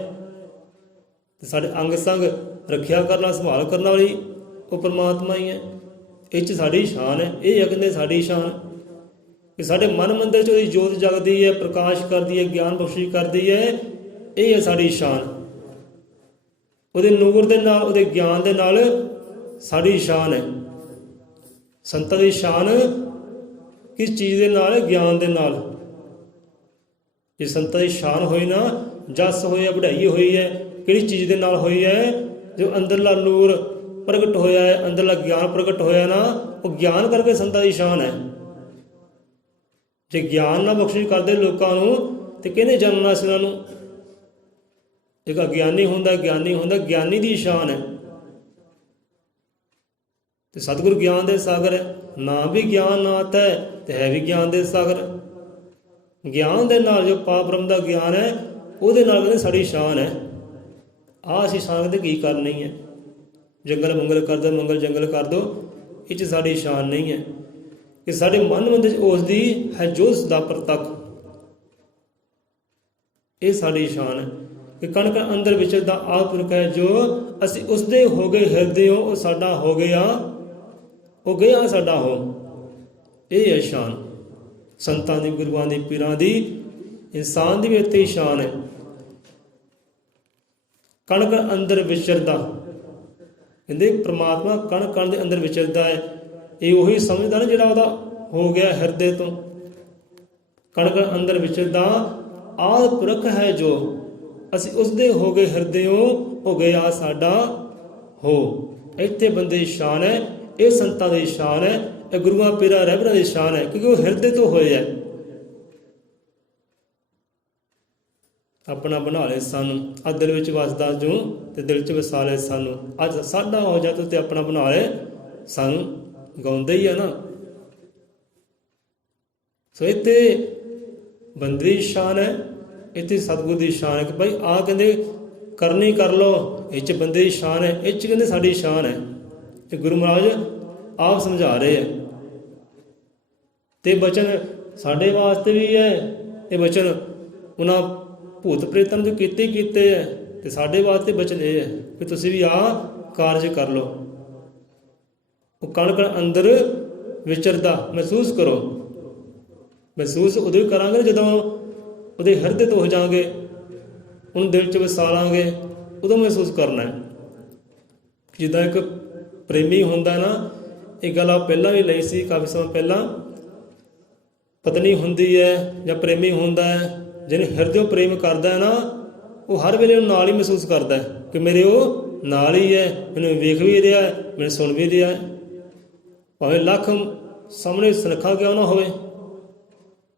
ਤੇ ਸਾਡੇ ਅੰਗ ਸੰਗ ਰੱਖਿਆ ਕਰਨਾ, ਸੰਭਾਲ ਕਰਨ ਵਾਲੀ ਉਹ ਪਰਮਾਤਮਾ ਹੀ ਹੈ। ਇਹ 'ਚ ਸਾਡੀ ਸ਼ਾਨ ਹੈ। ਇਹ ਹੈ ਕਹਿੰਦੇ ਸਾਡੀ ਸ਼ਾਨ ਕਿ ਸਾਡੇ ਮਨ ਮੰਦਰ 'ਚ ਉਹਦੀ ਜੋਤ ਜਗਦੀ ਹੈ, ਪ੍ਰਕਾਸ਼ ਕਰਦੀ ਹੈ, ਗਿਆਨ ਬਖਸ਼ਿਸ਼ ਕਰਦੀ ਹੈ। ਇਹ ਹੈ ਸਾਡੀ ਸ਼ਾਨ। ਉਹਦੇ ਨੂਰ ਦੇ ਨਾਲ, ਉਹਦੇ ਗਿਆਨ ਦੇ ਨਾਲ ਸਾਡੀ ਸ਼ਾਨ ਹੈ। ਸੰਤਾਂ ਦੀ ਸ਼ਾਨ ਕਿਸ ਚੀਜ਼ ਦੇ ਨਾਲ? ਗਿਆਨ ਦੇ ਨਾਲ। ਜੇ ਸੰਤਾਂ ਦੀ ਸ਼ਾਨ ਹੋਈ ਨਾ, ਜਸ ਹੋਇਆ, ਵਡਾਈ ਹੋਈ ਹੈ, ਕਿਹੜੀ ਚੀਜ਼ ਦੇ ਨਾਲ ਹੋਈ ਹੈ? ਜੋ ਅੰਦਰਲਾ ਨੂਰ ਪ੍ਰਗਟ ਹੋਇਆ ਹੈ, ਅੰਦਰਲਾ ਗਿਆਨ ਪ੍ਰਗਟ ਹੋਇਆ ਨਾ, ਉਹ ਗਿਆਨ ਕਰਕੇ ਸੰਤਾਂ ਦੀ ਸ਼ਾਨ ਹੈ। ਜੇ ਗਿਆਨ ਨਾ ਬਖਸ਼ਿਸ਼ ਕਰਦੇ ਲੋਕਾਂ ਨੂੰ ਤੇ ਕਿਹਨੇ ਜਾਣਨਾ ਸੀ ਉਹਨਾਂ ਨੂੰ? ਇੱਕ ਅਗਿਆਨੀ ਹੁੰਦਾ, ਗਿਆਨੀ ਦੀ ਸ਼ਾਨ ਹੈ। ਤੇ ਸਤਿਗੁਰੂ ਗਿਆਨ ਦੇ ਸਾਗਰ ਹੈ। ਨਾ ਵੀ ਗਿਆਨ ਨਾਤ ਹੈ ਤੇ ਹੈ ਵੀ ਗਿਆਨ ਦੇ ਸਾਗਰ। ਗਿਆਨ ਦੇ ਨਾਲ ਜੋ ਪਾਪ ਬ੍ਰਹਮ ਦਾ ਗਿਆਨ ਹੈ, ਉਹਦੇ ਨਾਲ ਕਹਿੰਦੇ ਸਾਡੀ ਸ਼ਾਨ ਹੈ। ਆਹ ਅਸੀਂ ਸ਼ਾਨ ਦੇ ਕੀ ਕਰਨੀ ਹੈ? ਜੰਗਲ ਮੰਗਲ ਕਰ ਦੋ, ਮੰਗਲ ਜੰਗਲ ਕਰ ਦੋ, ਇਹ 'ਚ ਸਾਡੀ ਸ਼ਾਨ ਨਹੀਂ ਹੈ। ਕਿ ਸਾਡੇ ਮਨ ਮੰਦਰ 'ਚ ਉਸ ਦੀ ਹੈ ਜੋਤ ਦਾ ਪ੍ਰਤੱਖ, ਇਹ ਸਾਡੀ ਸ਼ਾਨ ਹੈ। ਕਿ ਕਣ ਕਣ ਅੰਦਰ ਵਿਚਰਦਾ ਆਪ ਪੁਰਖ ਹੈ ਜੋ, ਅਸੀਂ ਉਸਦੇ ਹੋ ਗਏ ਹਿਰਦਿਓਂ, ਉਹ ਸਾਡਾ ਹੋ ਗਿਆ, ਉਹ ਗਿਆ ਸਾਡਾ ਹੋ। ਇਹ ਹੈ ਸ਼ਾਨ ਸੰਤਾਂ ਦੀ, ਗੁਰੂਆਂ ਦੀ, ਪੀਰਾਂ ਦੀ। ਇਨਸਾਨ ਦੀ ਵੀ ਇੱਥੇ ਹੀ ਸ਼ਾਨ ਹੈ। ਕਣ ਕਣ ਅੰਦਰ ਵਿਚਰਦਾ, ਕਹਿੰਦੇ ਪ੍ਰਮਾਤਮਾ ਕਣ ਕਣ ਦੇ ਅੰਦਰ ਵਿਚਰਦਾ ਹੈ। ਇਹ ਉਹੀ ਸਮਝਦਾ ਨਾ ਜਿਹੜਾ ਉਹਦਾ ਹੋ ਗਿਆ ਹਿਰਦੇ ਤੋਂ। ਕਣ ਕਣ ਅੰਦਰ ਵਿਚਰਦਾ ਆਦ ਪੁਰਖ ਹੈ ਜੋ, ਅਸੀਂ ਉਸਦੇ ਹੋ ਗਏ ਹਿਰਦਿਓਂ, ਉਹ ਗਿਆ ਸਾਡਾ ਹੋ। ਇੱਥੇ ਬੰਦੇ ਦੀ ਸ਼ਾਨ ਹੈ। ਇਹ ਸੰਤਾਂ ਦੀ ਸ਼ਾਨ ਹੈ। ਇਹ ਗੁਰੂਆਂ ਪੀਰਾਂ ਰਹਿਬਰਾਂ ਦੀ ਸ਼ਾਨ ਹੈ, ਕਿਉਂਕਿ ਉਹ ਹਿਰਦੇ ਤੋਂ ਹੋਏ ਹੈ। ਆਪਣਾ ਬਣਾ ਲਏ ਸਾਨੂੰ, ਆ ਦਿਲ ਵਿੱਚ ਵਸਦਾ ਜੋ ਤੇ ਦਿਲ 'ਚ ਵਸਾ ਲਏ ਸਾਨੂੰ। ਅੱਜ ਸਾਡਾ ਹੋ ਜਾ ਤੂੰ ਤੇ ਆਪਣਾ ਬਣਾ ਲਏ ਸਾਨੂੰ। ਗਾਉਂਦੇ ਹੀ ਆ ਨਾ। ਸੋ ਇੱਥੇ ਬੰਦੇ ਦੀ ਸ਼ਾਨ ਹੈ, ਇੱਥੇ ਸਤਿਗੁਰ ਦੀ ਸ਼ਾਨ ਹੈ ਕਿ ਭਾਈ ਆਹ ਕਹਿੰਦੇ ਕਰਨੀ ਕਰ ਲਓ। ਇਹ 'ਚ ਬੰਦੇ ਦੀ ਸ਼ਾਨ ਹੈ, ਇਹ 'ਚ ਕਹਿੰਦੇ ਸਾਡੀ ਸ਼ਾਨ ਹੈ। ਤੇ ਗੁਰੂ ਮਹਾਰਾਜ ਆਪ ਸਮਝਾ ਰਹੇ ਹੈ। ਤੇ ਬਚਨ ਸਾਡੇ ਵਾਸਤੇ ਵੀ ਹੈ। ਇਹ ਬਚਨ ਉਹਨਾਂ ਭੂਤ ਪ੍ਰੇਤਾਂ ਨੂੰ ਕੀਤੇ ਹੈ, ਤੇ ਸਾਡੇ ਵਾਸਤੇ ਬਚਨ ਇਹ ਹੈ ਕਿ ਤੁਸੀਂ ਵੀ ਆਹ ਕਾਰਜ ਕਰ ਲਓ। ਉਹ ਕਣ ਕਣ ਅੰਦਰ ਵਿਚਰਦਾ ਮਹਿਸੂਸ ਕਰੋ। ਮਹਿਸੂਸ ਉਦੋਂ ਹੀ ਕਰਾਂਗੇ ਜਦੋਂ ਉਹਦੇ ਹਿਰਦੇ ਤੋਂ ਹੋ ਜਾਵਾਂਗੇ, ਉਹਨੂੰ ਦਿਲ 'ਚ ਵਸਾ ਲਾਂਗੇ, ਉਦੋਂ ਮਹਿਸੂਸ ਕਰਨਾ ਹੈ। ਜਿੱਦਾਂ ਇੱਕ ਪ੍ਰੇਮੀ ਹੁੰਦਾ ਨਾ, ਇਹ ਗੱਲ ਆ ਪਹਿਲਾਂ ਵੀ ਲਈ ਸੀ ਕਾਫੀ ਸਮਾਂ ਪਹਿਲਾਂ। ਪਤਨੀ ਹੁੰਦੀ ਹੈ ਜਾਂ ਪ੍ਰੇਮੀ ਹੁੰਦਾ ਹੈ, ਜਿਹਨੇ ਹਿਰਦਿਓਂ ਪ੍ਰੇਮ ਕਰਦਾ ਹੈ ਨਾ, ਉਹ ਹਰ ਵੇਲੇ ਉਹਨੂੰ ਨਾਲ ਹੀ ਮਹਿਸੂਸ ਕਰਦਾ ਹੈ ਕਿ ਮੇਰੇ ਉਹ ਨਾਲ ਹੀ ਹੈ, ਮੈਨੂੰ ਵੇਖ ਵੀ ਰਿਹਾ ਹੈ, ਮੈਨੂੰ ਸੁਣ ਵੀ ਰਿਹਾ ਹੈ। ਭਾਵੇਂ ਲੱਖ ਸਾਹਮਣੇ ਸੁਨੱਖਾ ਕਿਉਂ ਨਾ ਹੋਵੇ,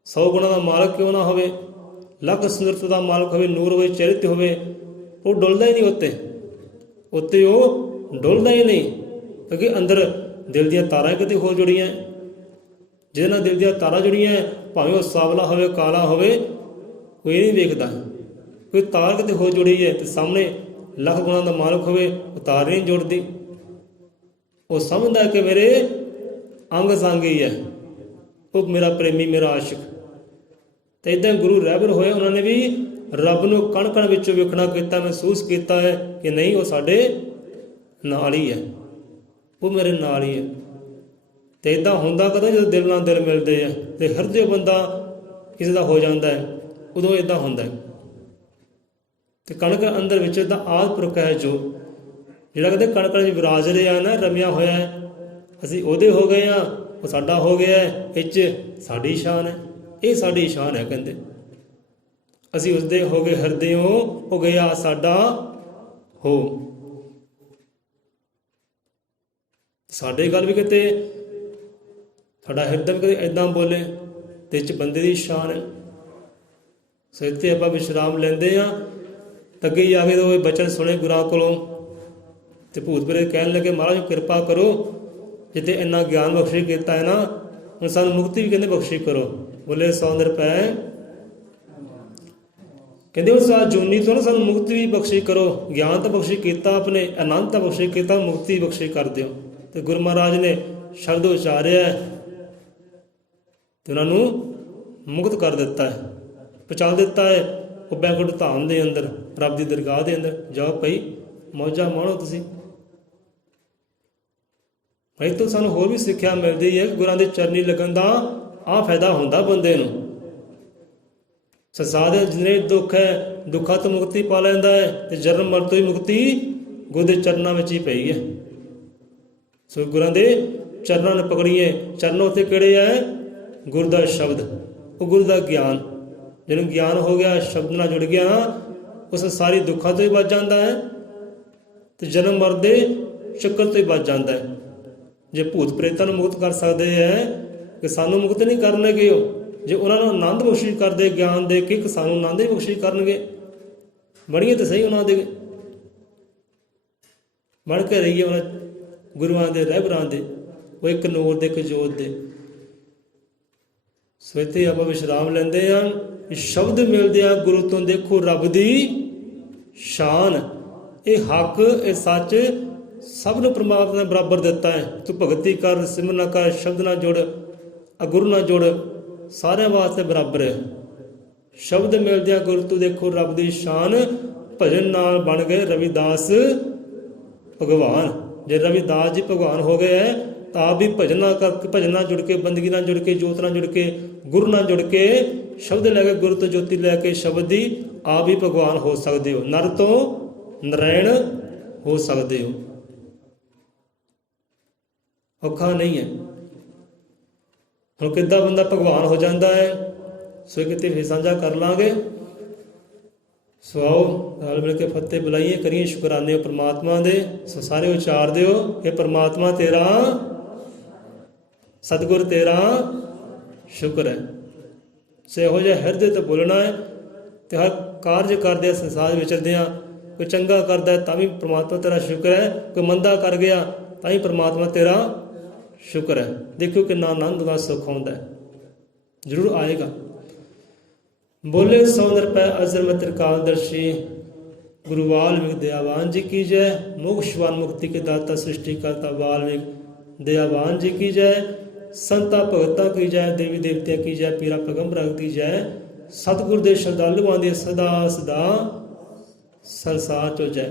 100 ਗੁਣਾਂ ਦਾ ਮਾਲਕ ਕਿਉਂ ਨਾ ਹੋਵੇ, ਲੱਖ ਸੁੰਦਰਤਾ ਦਾ ਮਾਲਕ ਹੋਵੇ, ਨੂਰ ਹੋਵੇ, ਚਿਹਰੇ 'ਤੇ ਹੋਵੇ, ਉਹ ਡੁੱਲਦਾ ਹੀ ਨਹੀਂ ਉੱਤੇ ਉਹ ਡੁੱਲਦਾ ਹੀ ਨਹੀਂ। ਕਿਉਂਕਿ ਅੰਦਰ ਦਿਲ ਦੀਆਂ ਤਾਰਾਂ ਕਿਤੇ ਹੋ ਜੁੜੀਆਂ। ਜਿਹਦੇ ਨਾਲ ਦਿਲ ਦੀਆਂ ਤਾਰਾਂ ਜੁੜੀਆਂ, ਭਾਵੇਂ ਉਹ ਸਾਵਲਾ ਹੋਵੇ, ਕਾਲਾ ਹੋਵੇ, ਕੋਈ ਨਹੀਂ ਵੇਖਦਾ। ਕੋਈ ਤਾਰ ਕਿਤੇ ਹੋ ਜੁੜੀ ਹੈ ਤੇ ਸਾਹਮਣੇ ਲੱਖ ਗੁਣਾਂ ਦਾ ਮਾਲਕ ਹੋਵੇ, ਉਹ ਤਾਰ ਨਹੀਂ ਜੁੜਦੀ। ਉਹ ਸਮਝਦਾ ਕਿ ਮੇਰੇ ਅੰਗ ਸੰਗ ਹੀ ਹੈ, ਉਹ ਮੇਰਾ ਪ੍ਰੇਮੀ, ਮੇਰਾ ਆਸ਼ਿਕ। ਤੇ ਇੱਦਾਂ ਗੁਰੂ ਰਹਿਬਰ ਹੋਏ, ਉਹਨਾਂ ਨੇ ਵੀ ਰੱਬ ਨੂੰ ਕਣ ਕਣ ਵਿੱਚੋਂ ਵੇਖਣਾ ਕੀਤਾ, ਮਹਿਸੂਸ ਕੀਤਾ ਹੈ ਕਿ ਨਹੀਂ ਉਹ ਸਾਡੇ ਨਾਲ ਹੀ ਹੈ, ਉਹ ਮੇਰੇ ਨਾਲ ਹੀ ਹੈ। ਤੇ ਇੱਦਾਂ ਹੁੰਦਾ ਕਦੋਂ? ਜਦੋਂ ਦਿਲ ਨਾਲ ਦਿਲ ਮਿਲਦੇ ਆ ਤੇ ਹਿਰਦੇ ਬੰਦਾ ਕਿਸੇ ਦਾ ਹੋ ਜਾਂਦਾ ਹੈ, ਉਦੋਂ ਇੱਦਾਂ ਹੁੰਦਾ ਹੈ। ਤੇ ਕਣ ਕਣ ਅੰਦਰ ਵਿੱਚ ਦਾ ਆਦਿ ਪੁਰਖ ਹੈ ਜੋ, ਜਿਹੜਾ ਕਹਿੰਦੇ ਕਣ ਕਣ 'ਚ ਵਿਰਾਜ ਰਿਹਾ ਨਾ, ਰਮਿਆ ਹੋਇਆ ਹੈ, ਅਸੀਂ ਉਹਦੇ ਹੋ ਗਏ ਹਾਂ, ਉਹ ਸਾਡਾ ਹੋ ਗਿਆ ਹੈ। ਇਹ 'ਚ ਸਾਡੀ ਸ਼ਾਨ ਹੈ, ਇਹ ਸਾਡੀ ਸ਼ਾਨ ਹੈ। ਕਹਿੰਦੇ ਅਸੀਂ ਉਸਦੇ ਹੋ ਗਏ ਹਿਰਦਿਓਂ, ਹੋ ਗਿਆ ਸਾਡਾ ਹੋ। ਸਾਡੇ ਗੱਲ ਵੀ ਕਿਤੇ ਸਾਡਾ ਹਿਰਦਾ ਵੀ ਕਦੇ ਇੱਦਾਂ ਬੋਲੇ, ਤੇ 'ਚ ਬੰਦੇ ਦੀ ਸ਼ਾਨ ਹੈ। ਸੋ ਇੱਥੇ ਆਪਾਂ ਵਿਸ਼ਰਾਮ ਲੈਂਦੇ ਹਾਂ। ਅੱਗੇ ਹੀ ਆ ਕੇ ਉਹ ਬਚਨ ਸੁਣੇ ਗੁਰਾਂ ਕੋਲੋਂ, ਤੇ ਭੂਤ ਪ੍ਰੇਤ ਕਹਿਣ ਲੱਗੇ ਮਹਾਰਾਜ ਕਿਰਪਾ ਕਰੋ, ਜਿੱਥੇ ਇੰਨਾ ਗਿਆਨ ਬਖਸ਼ਿਸ਼ ਕੀਤਾ ਹੈ ਨਾ, ਹੁਣ ਸਾਨੂੰ ਮੁਕਤੀ ਵੀ ਕਹਿੰਦੇ ਬਖਸ਼ਿਸ਼ ਕਰੋ। ਬੋਲੇ 100 ਰੁਪਏ। ਕਹਿੰਦੇ ਉਸ ਜੂਨੀ ਤੋਂ ਨਾ ਸਾਨੂੰ ਮੁਕਤੀ ਵੀ ਬਖਸ਼ਿਸ਼ ਕਰੋ। ਗਿਆਨ ਤਾਂ ਬਖਸ਼ਿਸ਼ ਕੀਤਾ, ਆਪਣੇ ਆਨੰਦ ਤਾਂ ਬਖਸ਼ਿਸ਼ ਕੀਤਾ, ਮੁਕਤੀ ਬਖਸ਼ਿਸ਼ ਕਰ ਦਿਓ। ਤੇ ਗੁਰੂ ਮਹਾਰਾਜ ਨੇ ਸ਼ਬਦ ਉਚਾਰਿਆ ਤੇ ਉਹਨਾਂ ਨੂੰ ਮੁਕਤ ਕਰ ਦਿੱਤਾ ਹੈ, ਪਹੁੰਚਾ ਦਿੱਤਾ ਹੈ ਉਹ ਬੈਕੁੰਠ ਧਾਮ ਦੇ ਅੰਦਰ, ਰੱਬ ਦੀ ਦਰਗਾਹ ਦੇ ਅੰਦਰ। ਜਾਓ ਭਾਈ, ਮੌਜਾਂ ਮਾਣੋ ਤੁਸੀਂ। ਇਹ ਤੋਂ ਸਾਨੂੰ ਹੋਰ ਵੀ ਸਿੱਖਿਆ ਮਿਲਦੀ ਹੈ ਕਿ ਗੁਰਾਂ ਦੇ ਚਰਨੀ ਲੱਗਣ ਦਾ ਆਹ ਫਾਇਦਾ ਹੁੰਦਾ ਬੰਦੇ ਨੂੰ। ਸੰਸਾਰ ਦੇ ਜਿੰਨੇ ਦੁੱਖ ਹੈ, ਦੁੱਖਾਂ ਤੋਂ ਮੁਕਤੀ ਪਾ ਲੈਂਦਾ ਹੈ, ਤੇ ਜਨਮ ਮਰਨ ਤੋਂ ਹੀ ਮੁਕਤੀ ਗੁਰੂ ਦੇ ਚਰਨਾਂ ਵਿੱਚ ਹੀ ਪਈ ਹੈ। ਸੋ ਗੁਰਾਂ ਦੇ ਚਰਨਾਂ ਨੂੰ ਪਕੜੀਏ। ਚਰਨ ਉੱਥੇ ਕਿਹੜੇ ਹੈ? ਗੁਰੂ ਦਾ ਸ਼ਬਦ, ਉਹ ਗੁਰੂ ਦਾ ਗਿਆਨ। ਜਿਹਨੂੰ ਗਿਆਨ ਹੋ ਗਿਆ, ਸ਼ਬਦ ਨਾਲ ਜੁੜ ਗਿਆ ਨਾ, ਉਸ ਸਾਰੀ ਦੁੱਖਾਂ ਤੋਂ ਹੀ ਬਚ ਜਾਂਦਾ ਹੈ, ਤੇ ਜਨਮ ਮਰਨ ਦੇ ਚੱਕਰ ਤੋਂ ਹੀ ਬਚ ਜਾਂਦਾ ਹੈ। ਜੇ ਭੂਤ ਪ੍ਰੇਤਾਂ ਨੂੰ ਮੁਕਤ ਕਰ ਸਕਦੇ ਹੈ, ਕਿ ਸਾਨੂੰ ਮੁਕਤ ਨਹੀਂ ਕਰਨਗੇ ਉਹ। ਜੇ ਉਹਨਾਂ ਨੂੰ ਆਨੰਦ ਬਖਸ਼ਿਸ਼ ਕਰਦੇ ਗਿਆਨ ਦੇ ਕੇ, ਸਾਨੂੰ ਆਨੰਦ ਹੀ ਬਖਸ਼ਿਸ਼ ਕਰਨਗੇ। ਬਣੀਏ ਤਾਂ ਸਹੀ ਉਹਨਾਂ ਦੇ, ਬਣ ਕੇ ਰਹੀਏ ਉਹਨਾਂ ਗੁਰੂਆਂ ਦੇ ਰਹਿਬਰਾਂ ਦੇ, ਉਹ ਇੱਕ ਨੂਰ ਦੇ, ਇੱਕ ਜੋਤ ਦੇ। ਸੋ ਇੱਥੇ ਆਪਾਂ ਵਿਸ਼ਰਾਮ ਲੈਂਦੇ ਹਾਂ। ਸ਼ਬਦ ਮਿਲਦੇ ਆ ਗੁਰੂ ਤੋਂ, ਦੇਖੋ ਰੱਬ ਦੀ ਸ਼ਾਨ। ਇਹ ਹੱਕ, ਇਹ ਸੱਚ ਸਭ ਨੂੰ ਪ੍ਰਮਾਤਮਾ ਨੇ ਬਰਾਬਰ ਦਿੱਤਾ ਹੈ। ਤੂੰ ਭਗਤੀ ਕਰ, ਸਿਮਰਨ ਕਰ, ਸ਼ਬਦ ਨਾਲ ਜੁੜ, ਗੁਰੂ ਨਾਲ ਜੁੜ, ਸਾਰਿਆਂ ਵਾਸਤੇ ਬਰਾਬਰ ਹੈ। ਸ਼ਬਦ ਮਿਲਦੇ ਆ ਗੁਰੂ ਤੋਂ, ਦੇਖੋ ਰੱਬ ਦੀ ਸ਼ਾਨ। ਭਜਨ ਨਾਲ ਬਣ ਗਏ ਰਵਿਦਾਸ ਭਗਵਾਨ। ਜੇ ਰਵਿਦਾਸ ਜੀ ਭਗਵਾਨ ਹੋ ਗਏ ਹੈ, ਤਾਂ ਆਪ ਵੀ ਭਜਨ ਨਾਲ ਜੁੜ ਕੇ, ਬੰਦਗੀ ਨਾਲ ਜੁੜ ਕੇ, ਜੋਤ ਨਾਲ ਜੁੜ ਕੇ, ਗੁਰੂ ਨਾਲ ਜੁੜ ਕੇ, ਸ਼ਬਦ ਲੈ ਕੇ, ਗੁਰੂ ਤੋਂ ਜੋਤੀ ਲੈ ਕੇ, ਸ਼ਬਦ ਦੀ ਆਪ ਵੀ ਭਗਵਾਨ ਹੋ ਸਕਦੇ ਹੋ। ਨਰ ਤੋਂ ਨਰਾਇਣ ਹੋ ਸਕਦੇ ਹੋ। ਔਖਾ ਨਹੀਂ ਹੈ। ਹੁਣ ਕਿੱਦਾਂ ਬੰਦਾ ਭਗਵਾਨ ਹੋ ਜਾਂਦਾ ਹੈ, ਸੋ ਕਿਤੇ ਫਿਰ ਸਾਂਝਾ ਕਰ ਲਾਂਗੇ। ਸੋ ਆਓ ਨਾਲ ਮਿਲ ਕੇ ਫਤਿਹ ਬੁਲਾਈਏ, ਕਰੀਏ ਸ਼ੁਕਰਾਨੇ ਪਰਮਾਤਮਾ ਦੇ। ਸੋ ਸਾਰੇ ਉਚਾਰ ਦਿਓ, ਇਹ ਪਰਮਾਤਮਾ ਤੇਰਾ, ਸਤਿਗੁਰ ਤੇਰਾ ਸ਼ੁਕਰ ਹੈ। ਸੋ ਇਹੋ ਜਿਹਾ ਹਿਰਦੇ ਤੋਂ ਬੋਲਣਾ ਹੈ। ਤੇ ਹਰ ਕਾਰਜ ਕਰਦੇ ਸੰਸਾਰ ਵਿਚਰਦੇ ਹਾਂ, ਕੋਈ ਚੰਗਾ ਕਰਦਾ ਤਾਂ ਵੀ ਪਰਮਾਤਮਾ ਤੇਰਾ ਸ਼ੁਕਰ ਹੈ, ਕੋਈ ਮੰਦਾ ਕਰ ਗਿਆ ਤਾਂ ਹੀ ਪਰਮਾਤਮਾ ਤੇਰਾ ਸ਼ੁਕਰ ਹੈ। ਦੇਖੋ ਕਿੰਨਾ ਆਨੰਦ ਦਾ ਸੁੱਖ ਆਉਂਦਾ ਹੈ, ਜ਼ਰੂਰ ਆਏਗਾ। ਬੋਲੇ ਸੋ ਨਿਰਭੈ ਅਜ਼ਰ ਤ੍ਰਿਕਾਲਦਰਸ਼ੀ, ਗੁਰੂ ਵਾਲਮੀਕ ਦਇਆਵਾਨ ਜੀ ਕੀ ਜੈ। ਮੋਕਸ਼ਵਾਨ ਮੁਕਤੀ ਕੇ ਦਾਤਾ ਸ੍ਰਿਸ਼ਟੀ ਕਰਤਾ ਵਾਲਮੀਕ ਦਇਆਵਾਨ ਜੀ ਕੀ ਜੈ। ਸੰਤਾਂ ਭਗਤਾਂ ਕੀ ਜੈ, ਦੇਵੀ ਦੇਵਤਿਆਂ ਕੀ ਜੈ, ਪੀਰਾ ਪੈਗੰਬਰਾਂ ਕੀ ਜੈ। ਸਤਿਗੁਰ ਦੇ ਸ਼ਰਧਾਲੂਆਂ ਦੀ ਸਦਾ ਸਦਾ ਸੰਸਾਰ ਚੋ ਜੈ।